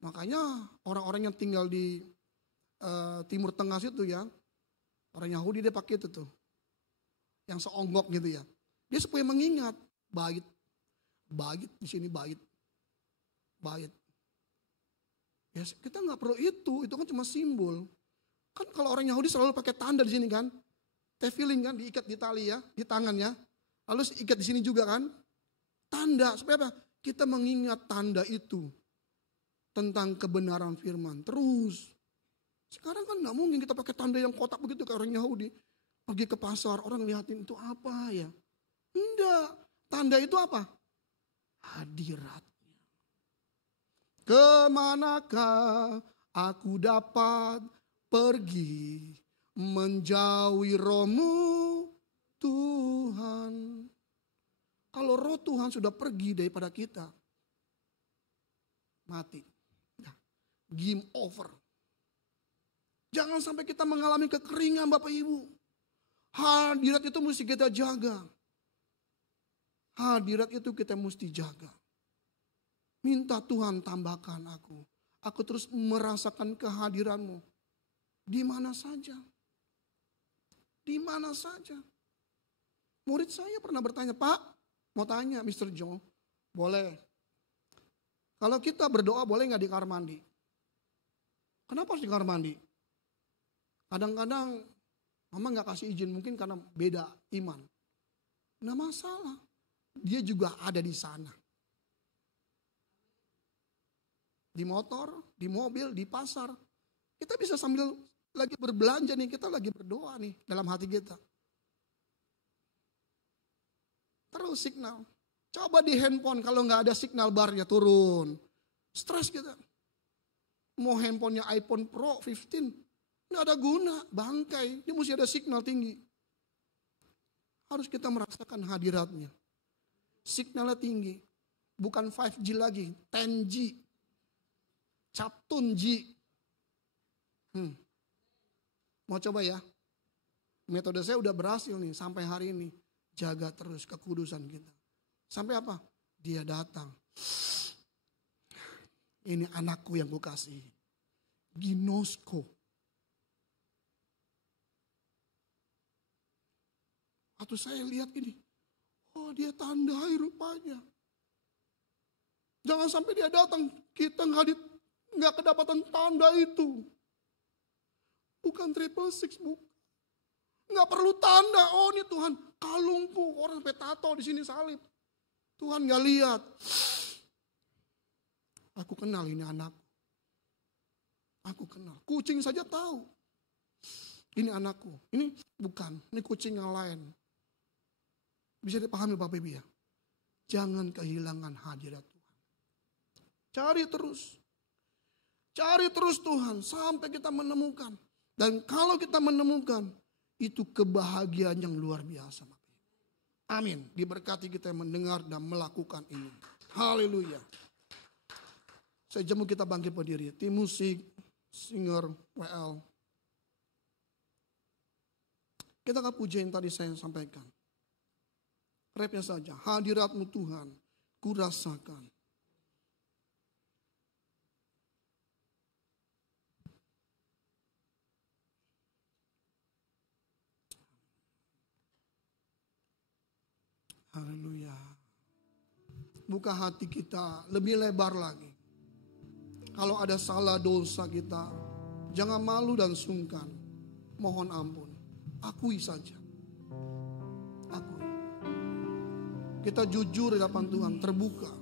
Makanya orang-orang yang tinggal di Timur Tengah situ ya. Orang Yahudi dia pakai itu tuh. Yang seonggok gitu ya. Dia supaya mengingat bait. Bait di sini bait. Bait. Ya, kita nggak perlu itu kan cuma simbol. Kan kalau orang Yahudi selalu pakai tanda di sini kan, tefillin kan diikat di tali ya, di tangannya, lalu ikat di sini juga kan, tanda supaya apa? Kita mengingat tanda itu tentang kebenaran firman terus. Sekarang kan nggak mungkin kita pakai tanda yang kotak begitu kayak orang Yahudi, pergi ke pasar orang lihatin itu apa ya? Enggak, tanda itu apa? Hadirat. Kemanakah aku dapat pergi menjauhi roh-Mu Tuhan? Kalau roh Tuhan sudah pergi daripada kita, mati. Game over. Jangan sampai kita mengalami kekeringan Bapak Ibu. Hadirat itu mesti kita jaga. Hadirat itu kita mesti jaga. Minta Tuhan tambahkan aku. Aku terus merasakan kehadiran-Mu. Di mana saja. Di mana saja. Murid saya pernah bertanya, Pak, mau tanya Mr. John. Boleh. Kalau kita berdoa boleh gak di kamar mandi? Kenapa harus di kamar mandi? Kadang-kadang mama gak kasih izin mungkin karena beda iman. Nggak masalah. Dia juga ada di sana. Di motor, di mobil, di pasar. Kita bisa sambil lagi berbelanja nih, kita lagi berdoa nih dalam hati kita. Terus signal. Coba di handphone kalau nggak ada signal barnya turun. Stres kita. Mau handphonenya iPhone Pro 15, nggak ada guna, bangkai. Dia mesti ada signal tinggi. Harus kita merasakan hadiratnya. Signalnya tinggi. Bukan 5G lagi, 10G. Captun Ji. Mau coba ya? Metode saya udah berhasil nih sampai hari ini. Jaga terus kekudusan kita. Sampai apa? Dia datang. Ini anakku yang kukasihi. Ginosko. Atau saya lihat ini. Oh dia tandai rupanya. Jangan sampai dia datang. Kita nggak kedapatan tanda itu. Bukan 666, bukan. Nggak perlu tanda. Oh ini Tuhan, kalungku. Orang sampai tato di sini salib. Tuhan nggak lihat. Aku kenal ini anakku. Aku kenal. Kucing saja tahu. Ini anakku. Ini bukan. Ini kucing yang lain. Bisa dipahami Bapak Ibu ya. Jangan kehilangan hadirat Tuhan. Cari terus. Cari terus Tuhan sampai kita menemukan. Dan kalau kita menemukan, itu kebahagiaan yang luar biasa. Amin. Diberkati kita yang mendengar dan melakukan ini. Haleluya. Sejam kita bangkit berdiri. Tim musik, singer, WL. Kita akan puji yang tadi saya sampaikan. Rapnya saja. Hadirat-Mu Tuhan, ku rasakan. Haleluya. Buka hati kita lebih lebar lagi. Kalau ada salah dosa kita, jangan malu dan sungkan. Mohon ampun. Akui saja. Akui. Kita jujur di hadapan Tuhan, terbuka.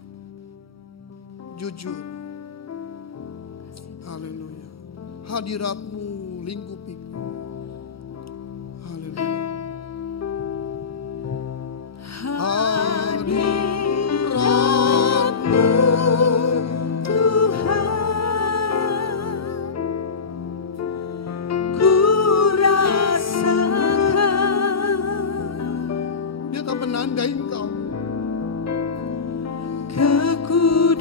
Jujur. Haleluya. Hadirat-Mu lingkupiku. Haleluya. Hadirat-Mu Tuhan, ku rasakan. Dia akan menandai engkau. Kekudusan-Mu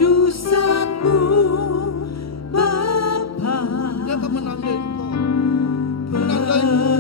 menandai Engkau, menandai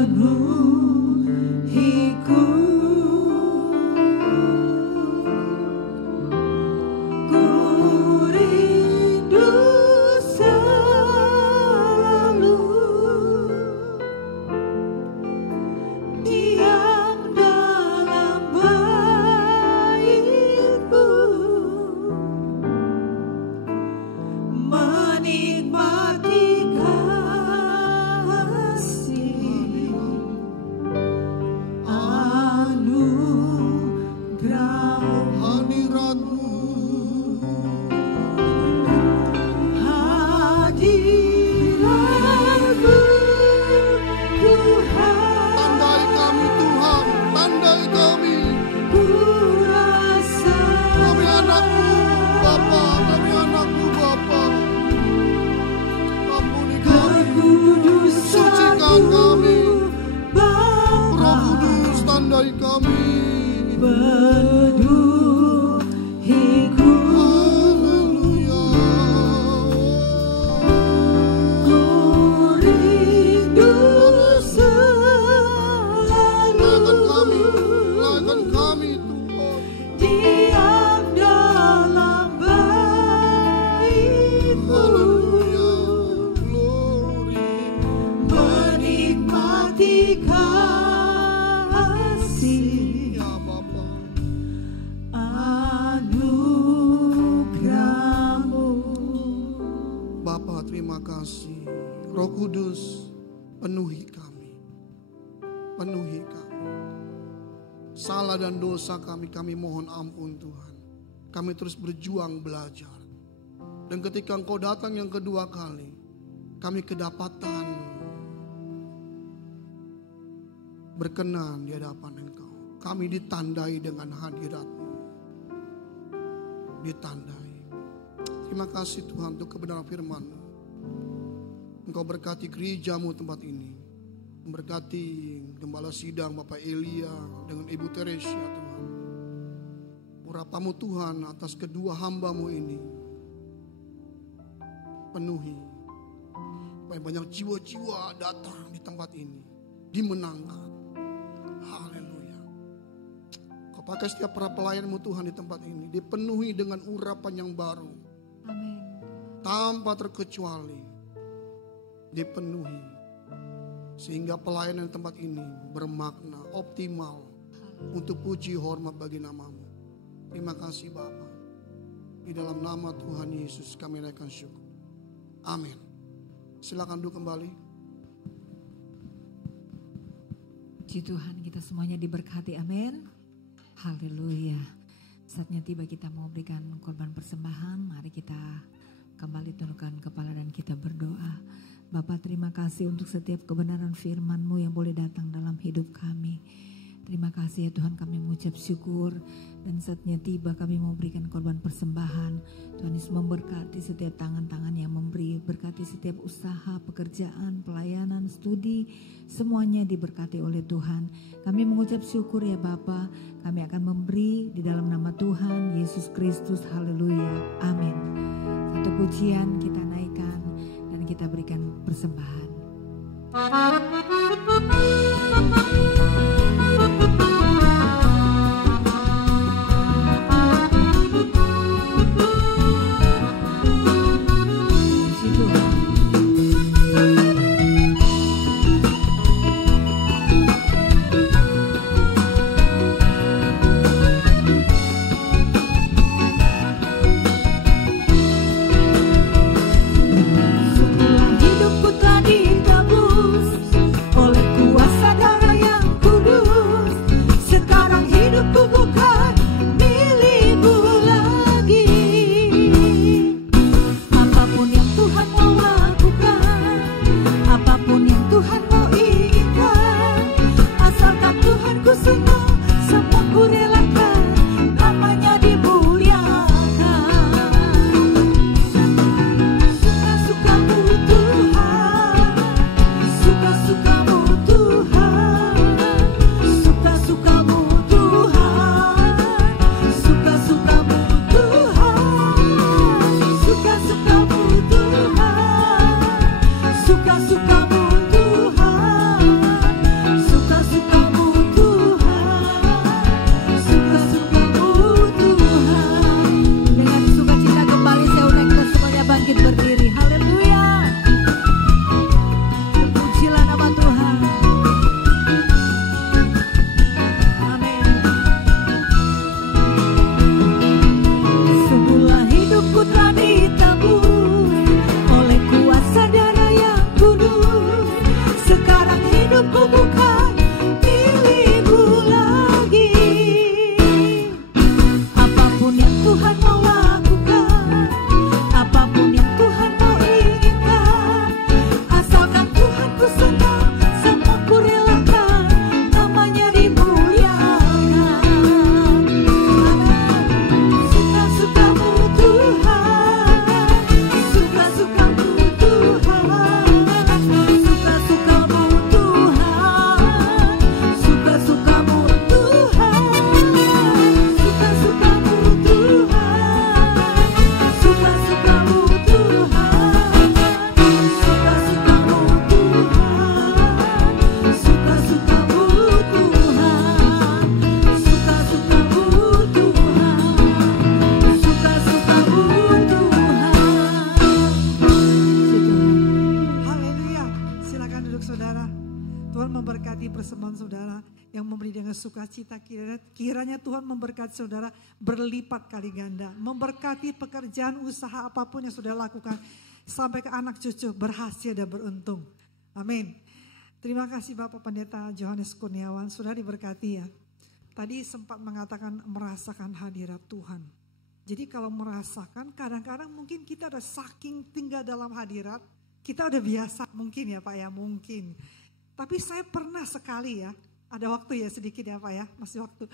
dan dosa kami mohon ampun Tuhan. Kami terus berjuang belajar. Dan ketika Engkau datang yang kedua kali, kami kedapatan berkenan di hadapan Engkau. Kami ditandai dengan hadirat-Mu. Ditandai. Terima kasih Tuhan untuk kebenaran firman-Mu. Engkau berkati gereja-Mu tempat ini. Memberkati Gembala Sidang Bapak Elia dengan Ibu Teresia Tuhan. Urapamu Tuhan atas kedua hamba-Mu ini. Penuhi. Supaya banyak jiwa-jiwa datang di tempat ini. Dimenangkan. Haleluya. Kau pakai setiap para pelayan-Mu Tuhan di tempat ini. Dipenuhi dengan urapan yang baru. Amin. Tanpa terkecuali. Dipenuhi. Sehingga pelayanan tempat ini bermakna, optimal untuk puji hormat bagi nama-Mu. Terima kasih Bapa. Di dalam nama Tuhan Yesus kami naikkan syukur. Amin. Silakan duduk kembali. Puji Tuhan, kita semuanya diberkati. Amin. Haleluya. Saatnya tiba kita mau berikan korban persembahan. Mari kita kembali tundukkan kepala dan kita berdoa. Bapak, terima kasih untuk setiap kebenaran firman-Mu yang boleh datang dalam hidup kami. Terima kasih ya Tuhan, kami mengucap syukur. Dan saatnya tiba kami mau berikan korban persembahan. Tuhan Yesus memberkati setiap tangan-tangan yang memberi. Berkati setiap usaha, pekerjaan, pelayanan, studi. Semuanya diberkati oleh Tuhan. Kami mengucap syukur ya Bapak. Kami akan memberi di dalam nama Tuhan Yesus Kristus. Haleluya. Amin. Satu pujian kita naikkan. Kita berikan persembahan. Hidupku telah ditebus oleh kuasa suka-sukamu Tuhan, suka-sukamu Tuhan, suka-sukamu Tuhan. Dengan sukacita kembali saya undang kita semuanya bangkit berdiri. Haleluya. Terpujilah nama Tuhan. Amin. Semula hidupku telah ditebus oleh kuasa darah yang kudus. Sekarang hidupku bukan milikku lagi. Apapun yang Tuhan mau lakukan, apapun yang Tuhan mau inginkan, asalkan Tuhan ku senang, semua ku relakan, namanya dimuliakan. Suka-sukamu Tuhan, suka-sukamu Tuhan, suka-sukamu Tuhan, suka-sukamu Tuhan, suka-sukamu Tuhan, suka-sukamu Tuhan, suka-sukamu Tuhan, suka-sukamu Tuhan, suka-sukamu Tuhan. Haleluya. Silakan duduk saudara. Tuhan memberkati persembahan saudara yang memberi dengan sukacita. Kiranya Tuhan memberkati saudara berlipat kali ganda. Memberkati pekerjaan usaha apapun yang saudara lakukan. Sampai ke anak cucu berhasil dan beruntung. Amin. Terima kasih Bapak Pendeta Johannes Kurniawan. Saudara diberkati ya. Tadi sempat mengatakan merasakan hadirat Tuhan. Jadi kalau merasakan, kadang-kadang mungkin kita ada saking tinggal dalam hadirat, kita udah biasa mungkin ya Pak ya, mungkin. Tapi saya pernah sekali ya, ada waktu ya sedikit ya Pak ya, masih waktu.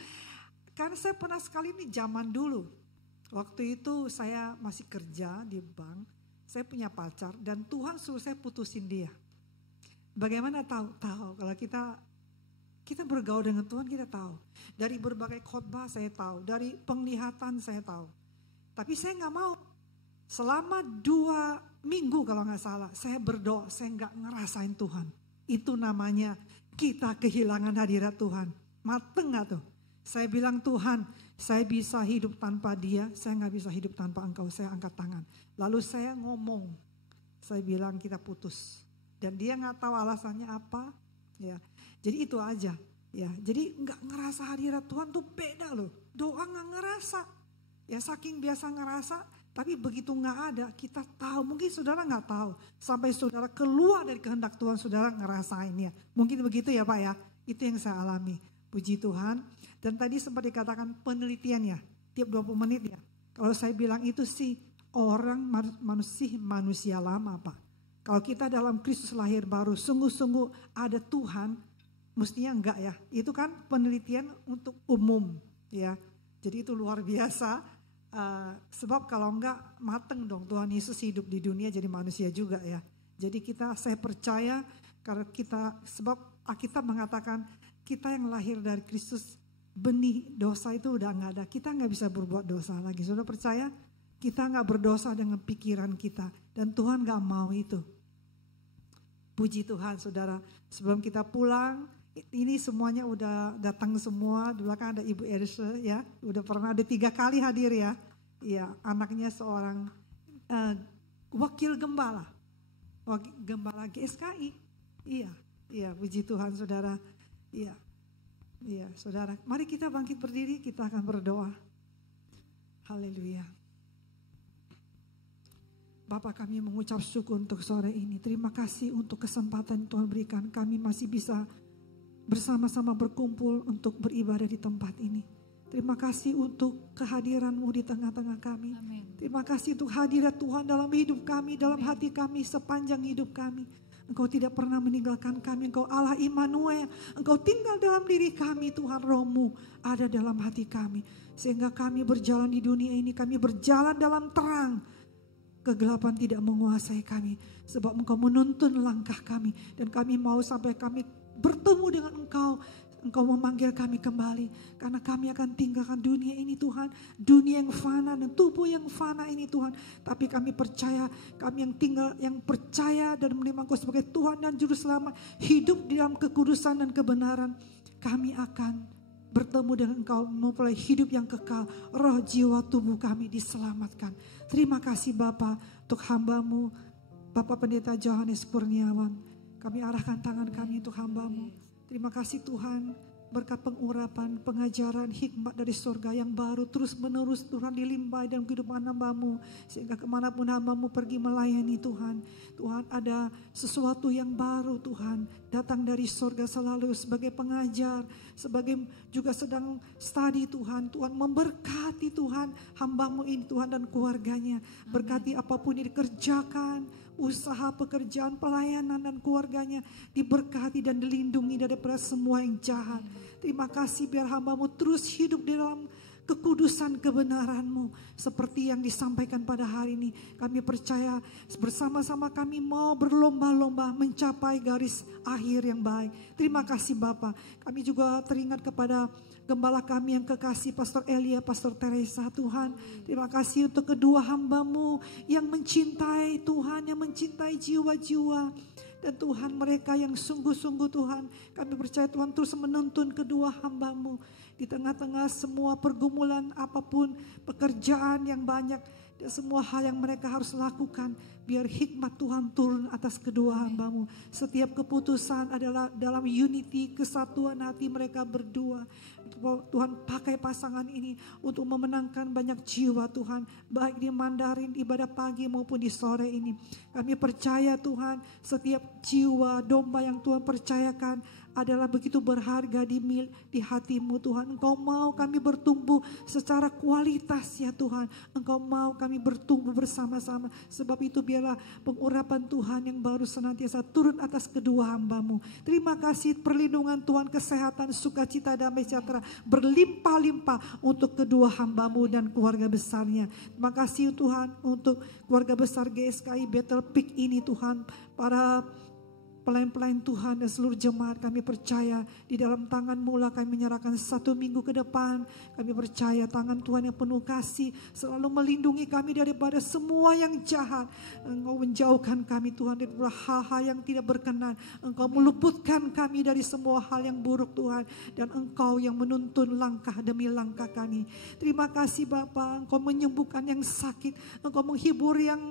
Karena saya pernah sekali ini zaman dulu. Waktu itu saya masih kerja di bank, saya punya pacar dan Tuhan suruh saya putusin dia. Bagaimana tahu? Tahu kalau kita bergaul dengan Tuhan kita tahu. Dari berbagai khotbah saya tahu, dari penglihatan saya tahu. Tapi saya nggak mau. Selama 2 minggu kalau nggak salah, saya berdoa, saya nggak ngerasain Tuhan. Itu namanya kita kehilangan hadirat Tuhan. Mateng nggak tuh? Saya bilang Tuhan, saya bisa hidup tanpa dia, saya nggak bisa hidup tanpa engkau. Saya angkat tangan. Lalu saya ngomong, saya bilang kita putus. Dan dia nggak tahu alasannya apa. Ya, jadi itu aja. Ya, jadi nggak ngerasa hadirat Tuhan tuh beda loh. Doa nggak ngerasa. Ya saking biasa ngerasa, tapi begitu nggak ada, kita tahu. Mungkin saudara nggak tahu, sampai saudara keluar dari kehendak Tuhan, saudara ngerasain ya. Mungkin begitu ya Pak ya, itu yang saya alami. Puji Tuhan. Dan tadi sempat dikatakan penelitian ya, tiap 20 menit ya. Kalau saya bilang itu sih orang manusia lama Pak. Kalau kita dalam Kristus lahir baru, sungguh-sungguh ada Tuhan, mestinya enggak ya. Itu kan penelitian untuk umum ya. Jadi itu luar biasa. Sebab kalau enggak mateng dong Tuhan Yesus hidup di dunia jadi manusia juga ya. Jadi saya percaya karena sebab Alkitab mengatakan kita yang lahir dari Kristus, benih dosa itu udah enggak ada. Kita enggak bisa berbuat dosa lagi. Sudah percaya? Kita enggak berdosa dengan pikiran kita dan Tuhan enggak mau itu. Puji Tuhan saudara. Sebelum kita pulang, ini semuanya udah datang semua. Di belakang ada Ibu Erse ya, udah pernah ada 3 kali hadir ya. Iya, anaknya seorang wakil gembala GSKI. Iya, puji Tuhan saudara. Iya, saudara. Mari kita bangkit berdiri, kita akan berdoa. Haleluya. Bapak, kami mengucap syukur untuk sore ini. Terima kasih untuk kesempatan Tuhan berikan. Kami masih bisa bersama-sama berkumpul untuk beribadah di tempat ini. Terima kasih untuk kehadiran-Mu di tengah-tengah kami. Amin. Terima kasih untuk hadirat Tuhan dalam hidup kami, dalam hati kami, sepanjang hidup kami. Engkau tidak pernah meninggalkan kami. Engkau Allah Immanuel. Engkau tinggal dalam diri kami. Tuhan, Roh-Mu ada dalam hati kami. Sehingga kami berjalan di dunia ini. Kami berjalan dalam terang. Kegelapan tidak menguasai kami. Sebab Engkau menuntun langkah kami. Dan kami mau sampai kami bertemu dengan Engkau. Engkau memanggil kami kembali, karena kami akan tinggalkan dunia ini Tuhan, dunia yang fana dan tubuh yang fana ini Tuhan. Tapi kami percaya, kami yang tinggal, yang percaya dan menerima Engkau sebagai Tuhan dan Juru Selamat, hidup di dalam kekudusan dan kebenaran, kami akan bertemu dengan Engkau, memulai hidup yang kekal, roh, jiwa, tubuh kami diselamatkan. Terima kasih Bapa untuk hamba-Mu, Bapak Pendeta Johannes Kurniawan. Kami arahkan tangan kami untuk hamba-Mu. Terima kasih Tuhan, berkat pengurapan, pengajaran, hikmat dari surga yang baru terus menerus Tuhan dilimpahi dalam kehidupan hamba-Mu, sehingga kemanapun hamba-Mu pergi melayani Tuhan. Tuhan, ada sesuatu yang baru Tuhan datang dari surga selalu sebagai pengajar, sebagai juga sedang study Tuhan. Tuhan memberkati Tuhan hamba-Mu ini Tuhan dan keluarganya. Berkati apapun yang dikerjakan, usaha, pekerjaan, pelayanan dan keluarganya diberkati dan dilindungi daripada semua yang jahat. Terima kasih biar hamba-Mu terus hidup di dalam kekudusan kebenaran-Mu seperti yang disampaikan pada hari ini. Kami percaya bersama-sama kami mau berlomba-lomba mencapai garis akhir yang baik. Terima kasih Bapa. Kami juga teringat kepada gembala kami yang kekasih, Pastor Elia, Pastor Teresa Tuhan. Terima kasih untuk kedua hamba-Mu yang mencintai Tuhan, yang mencintai jiwa-jiwa. Dan Tuhan, mereka yang sungguh-sungguh Tuhan, kami percaya Tuhan terus menuntun kedua hamba-Mu. Di tengah-tengah semua pergumulan apapun, pekerjaan yang banyak, dan semua hal yang mereka harus lakukan, biar hikmat Tuhan turun atas kedua hamba-Mu. Setiap keputusan adalah dalam unity, kesatuan hati mereka berdua. Tuhan, pakai pasangan ini untuk memenangkan banyak jiwa Tuhan, baik di Mandarin ibadah pagi maupun di sore ini. Kami percaya Tuhan, setiap jiwa domba yang Tuhan percayakan adalah begitu berharga di hati-Mu Tuhan. Engkau mau kami bertumbuh secara kualitas ya Tuhan. Engkau mau kami bertumbuh bersama-sama. Sebab itu biarlah pengurapan Tuhan yang baru senantiasa turun atas kedua hamba-Mu. Terima kasih perlindungan Tuhan, kesehatan, sukacita, damai sejahtera berlimpah-limpah untuk kedua hamba-Mu dan keluarga besarnya. Terima kasih Tuhan untuk keluarga besar GSKI Bethel Peak ini Tuhan. Para pelayan-pelayan Tuhan dan seluruh jemaat, kami percaya di dalam tangan-Mu lah kami menyerahkan 1 minggu ke depan. Kami percaya tangan Tuhan yang penuh kasih selalu melindungi kami daripada semua yang jahat. Engkau menjauhkan kami Tuhan dari hal-hal yang tidak berkenan. Engkau meluputkan kami dari semua hal yang buruk Tuhan. Dan Engkau yang menuntun langkah demi langkah kami. Terima kasih Bapa, Engkau menyembuhkan yang sakit. Engkau menghibur yang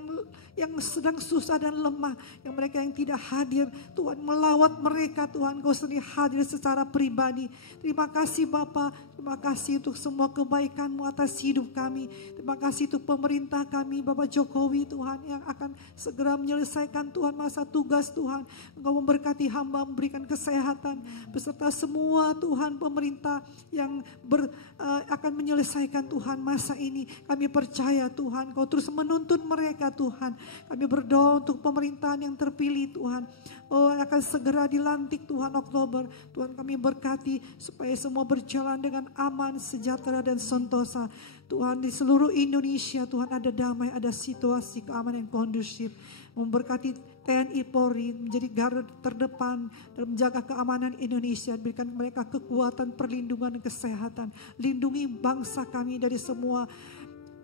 sedang susah dan lemah. Yang mereka yang tidak hadir, Tuhan melawat mereka Tuhan, Engkau sendiri hadir secara pribadi. Terima kasih Bapa, terima kasih untuk semua kebaikan-Mu atas hidup kami. Terima kasih untuk pemerintah kami, Bapak Jokowi Tuhan, yang akan segera menyelesaikan Tuhan masa tugas Tuhan. Engkau memberkati hamba, memberikan kesehatan, beserta semua Tuhan pemerintah yang akan menyelesaikan Tuhan masa ini. Kami percaya Tuhan, Engkau terus menuntun mereka Tuhan. Kami berdoa untuk pemerintahan yang terpilih Tuhan. Akan segera dilantik Tuhan Oktober. Tuhan, kami berkati supaya semua berjalan dengan aman, sejahtera dan sentosa. Tuhan, di seluruh Indonesia Tuhan ada damai, ada situasi keamanan yang kondusif. Memberkati TNI Polri menjadi garda terdepan dalam menjaga keamanan Indonesia. Berikan mereka kekuatan, perlindungan dan kesehatan. Lindungi bangsa kami dari semua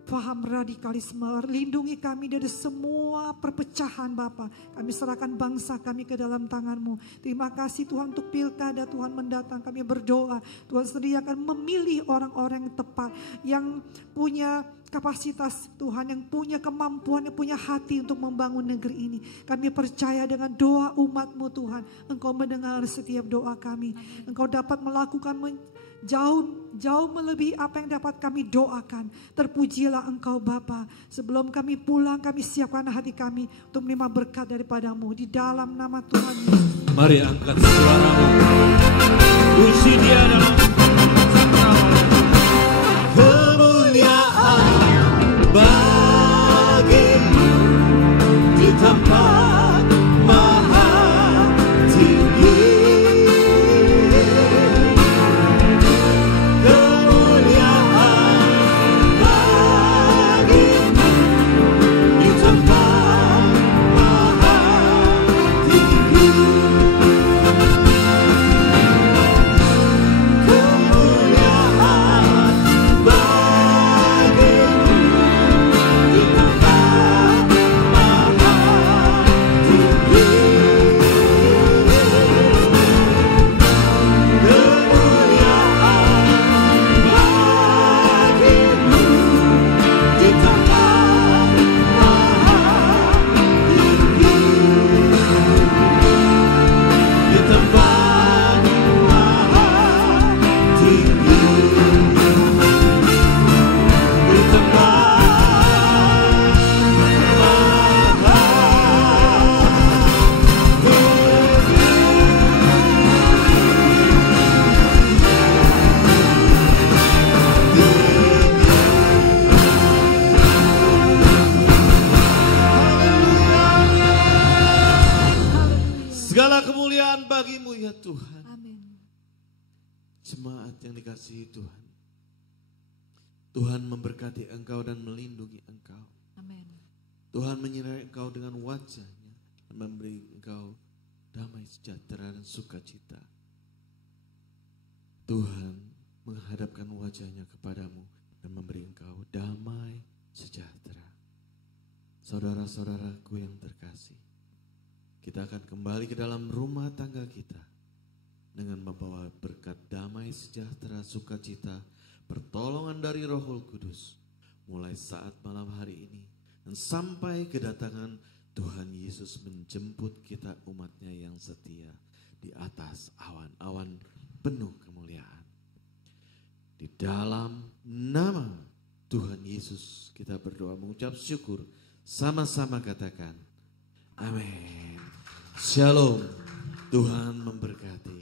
paham radikalisme, lindungi kami dari semua perpecahan Bapa. Kami serahkan bangsa kami ke dalam tangan-Mu. Terima kasih Tuhan untuk pilkada Tuhan mendatang. Kami berdoa Tuhan sendiri akan memilih orang-orang yang tepat, yang punya kapasitas Tuhan, yang punya kemampuan, yang punya hati untuk membangun negeri ini. Kami percaya dengan doa umat-Mu Tuhan, Engkau mendengar setiap doa kami. Engkau dapat melakukan jauh melebihi apa yang dapat kami doakan. Terpujilah Engkau Bapa. Sebelum kami pulang, kami siapkan hati kami untuk menerima berkat daripada-Mu di dalam nama Tuhan Yesus. Mari angkat suaramu, puji Dia dalam kemuliaan bagi-Mu di tempat maha tinggi. Segala kemuliaan bagimu ya Tuhan. Amin. Jemaat yang dikasihi Tuhan. Tuhan memberkati engkau dan melindungi engkau. Amin. Tuhan menyertai engkau dengan wajahnya dan memberi engkau damai sejahtera dan sukacita. Tuhan menghadapkan wajahnya kepadamu dan memberi engkau damai sejahtera. Saudara-saudaraku yang terkasih, kita akan kembali ke dalam rumah tangga kita dengan membawa berkat damai sejahtera, sukacita, pertolongan dari Roh Kudus mulai saat malam hari ini dan sampai kedatangan Tuhan Yesus menjemput kita umatnya yang setia di atas awan-awan penuh kemuliaan. Di dalam nama Tuhan Yesus kita berdoa mengucap syukur, sama-sama katakan amin. Shalom. Tuhan memberkati.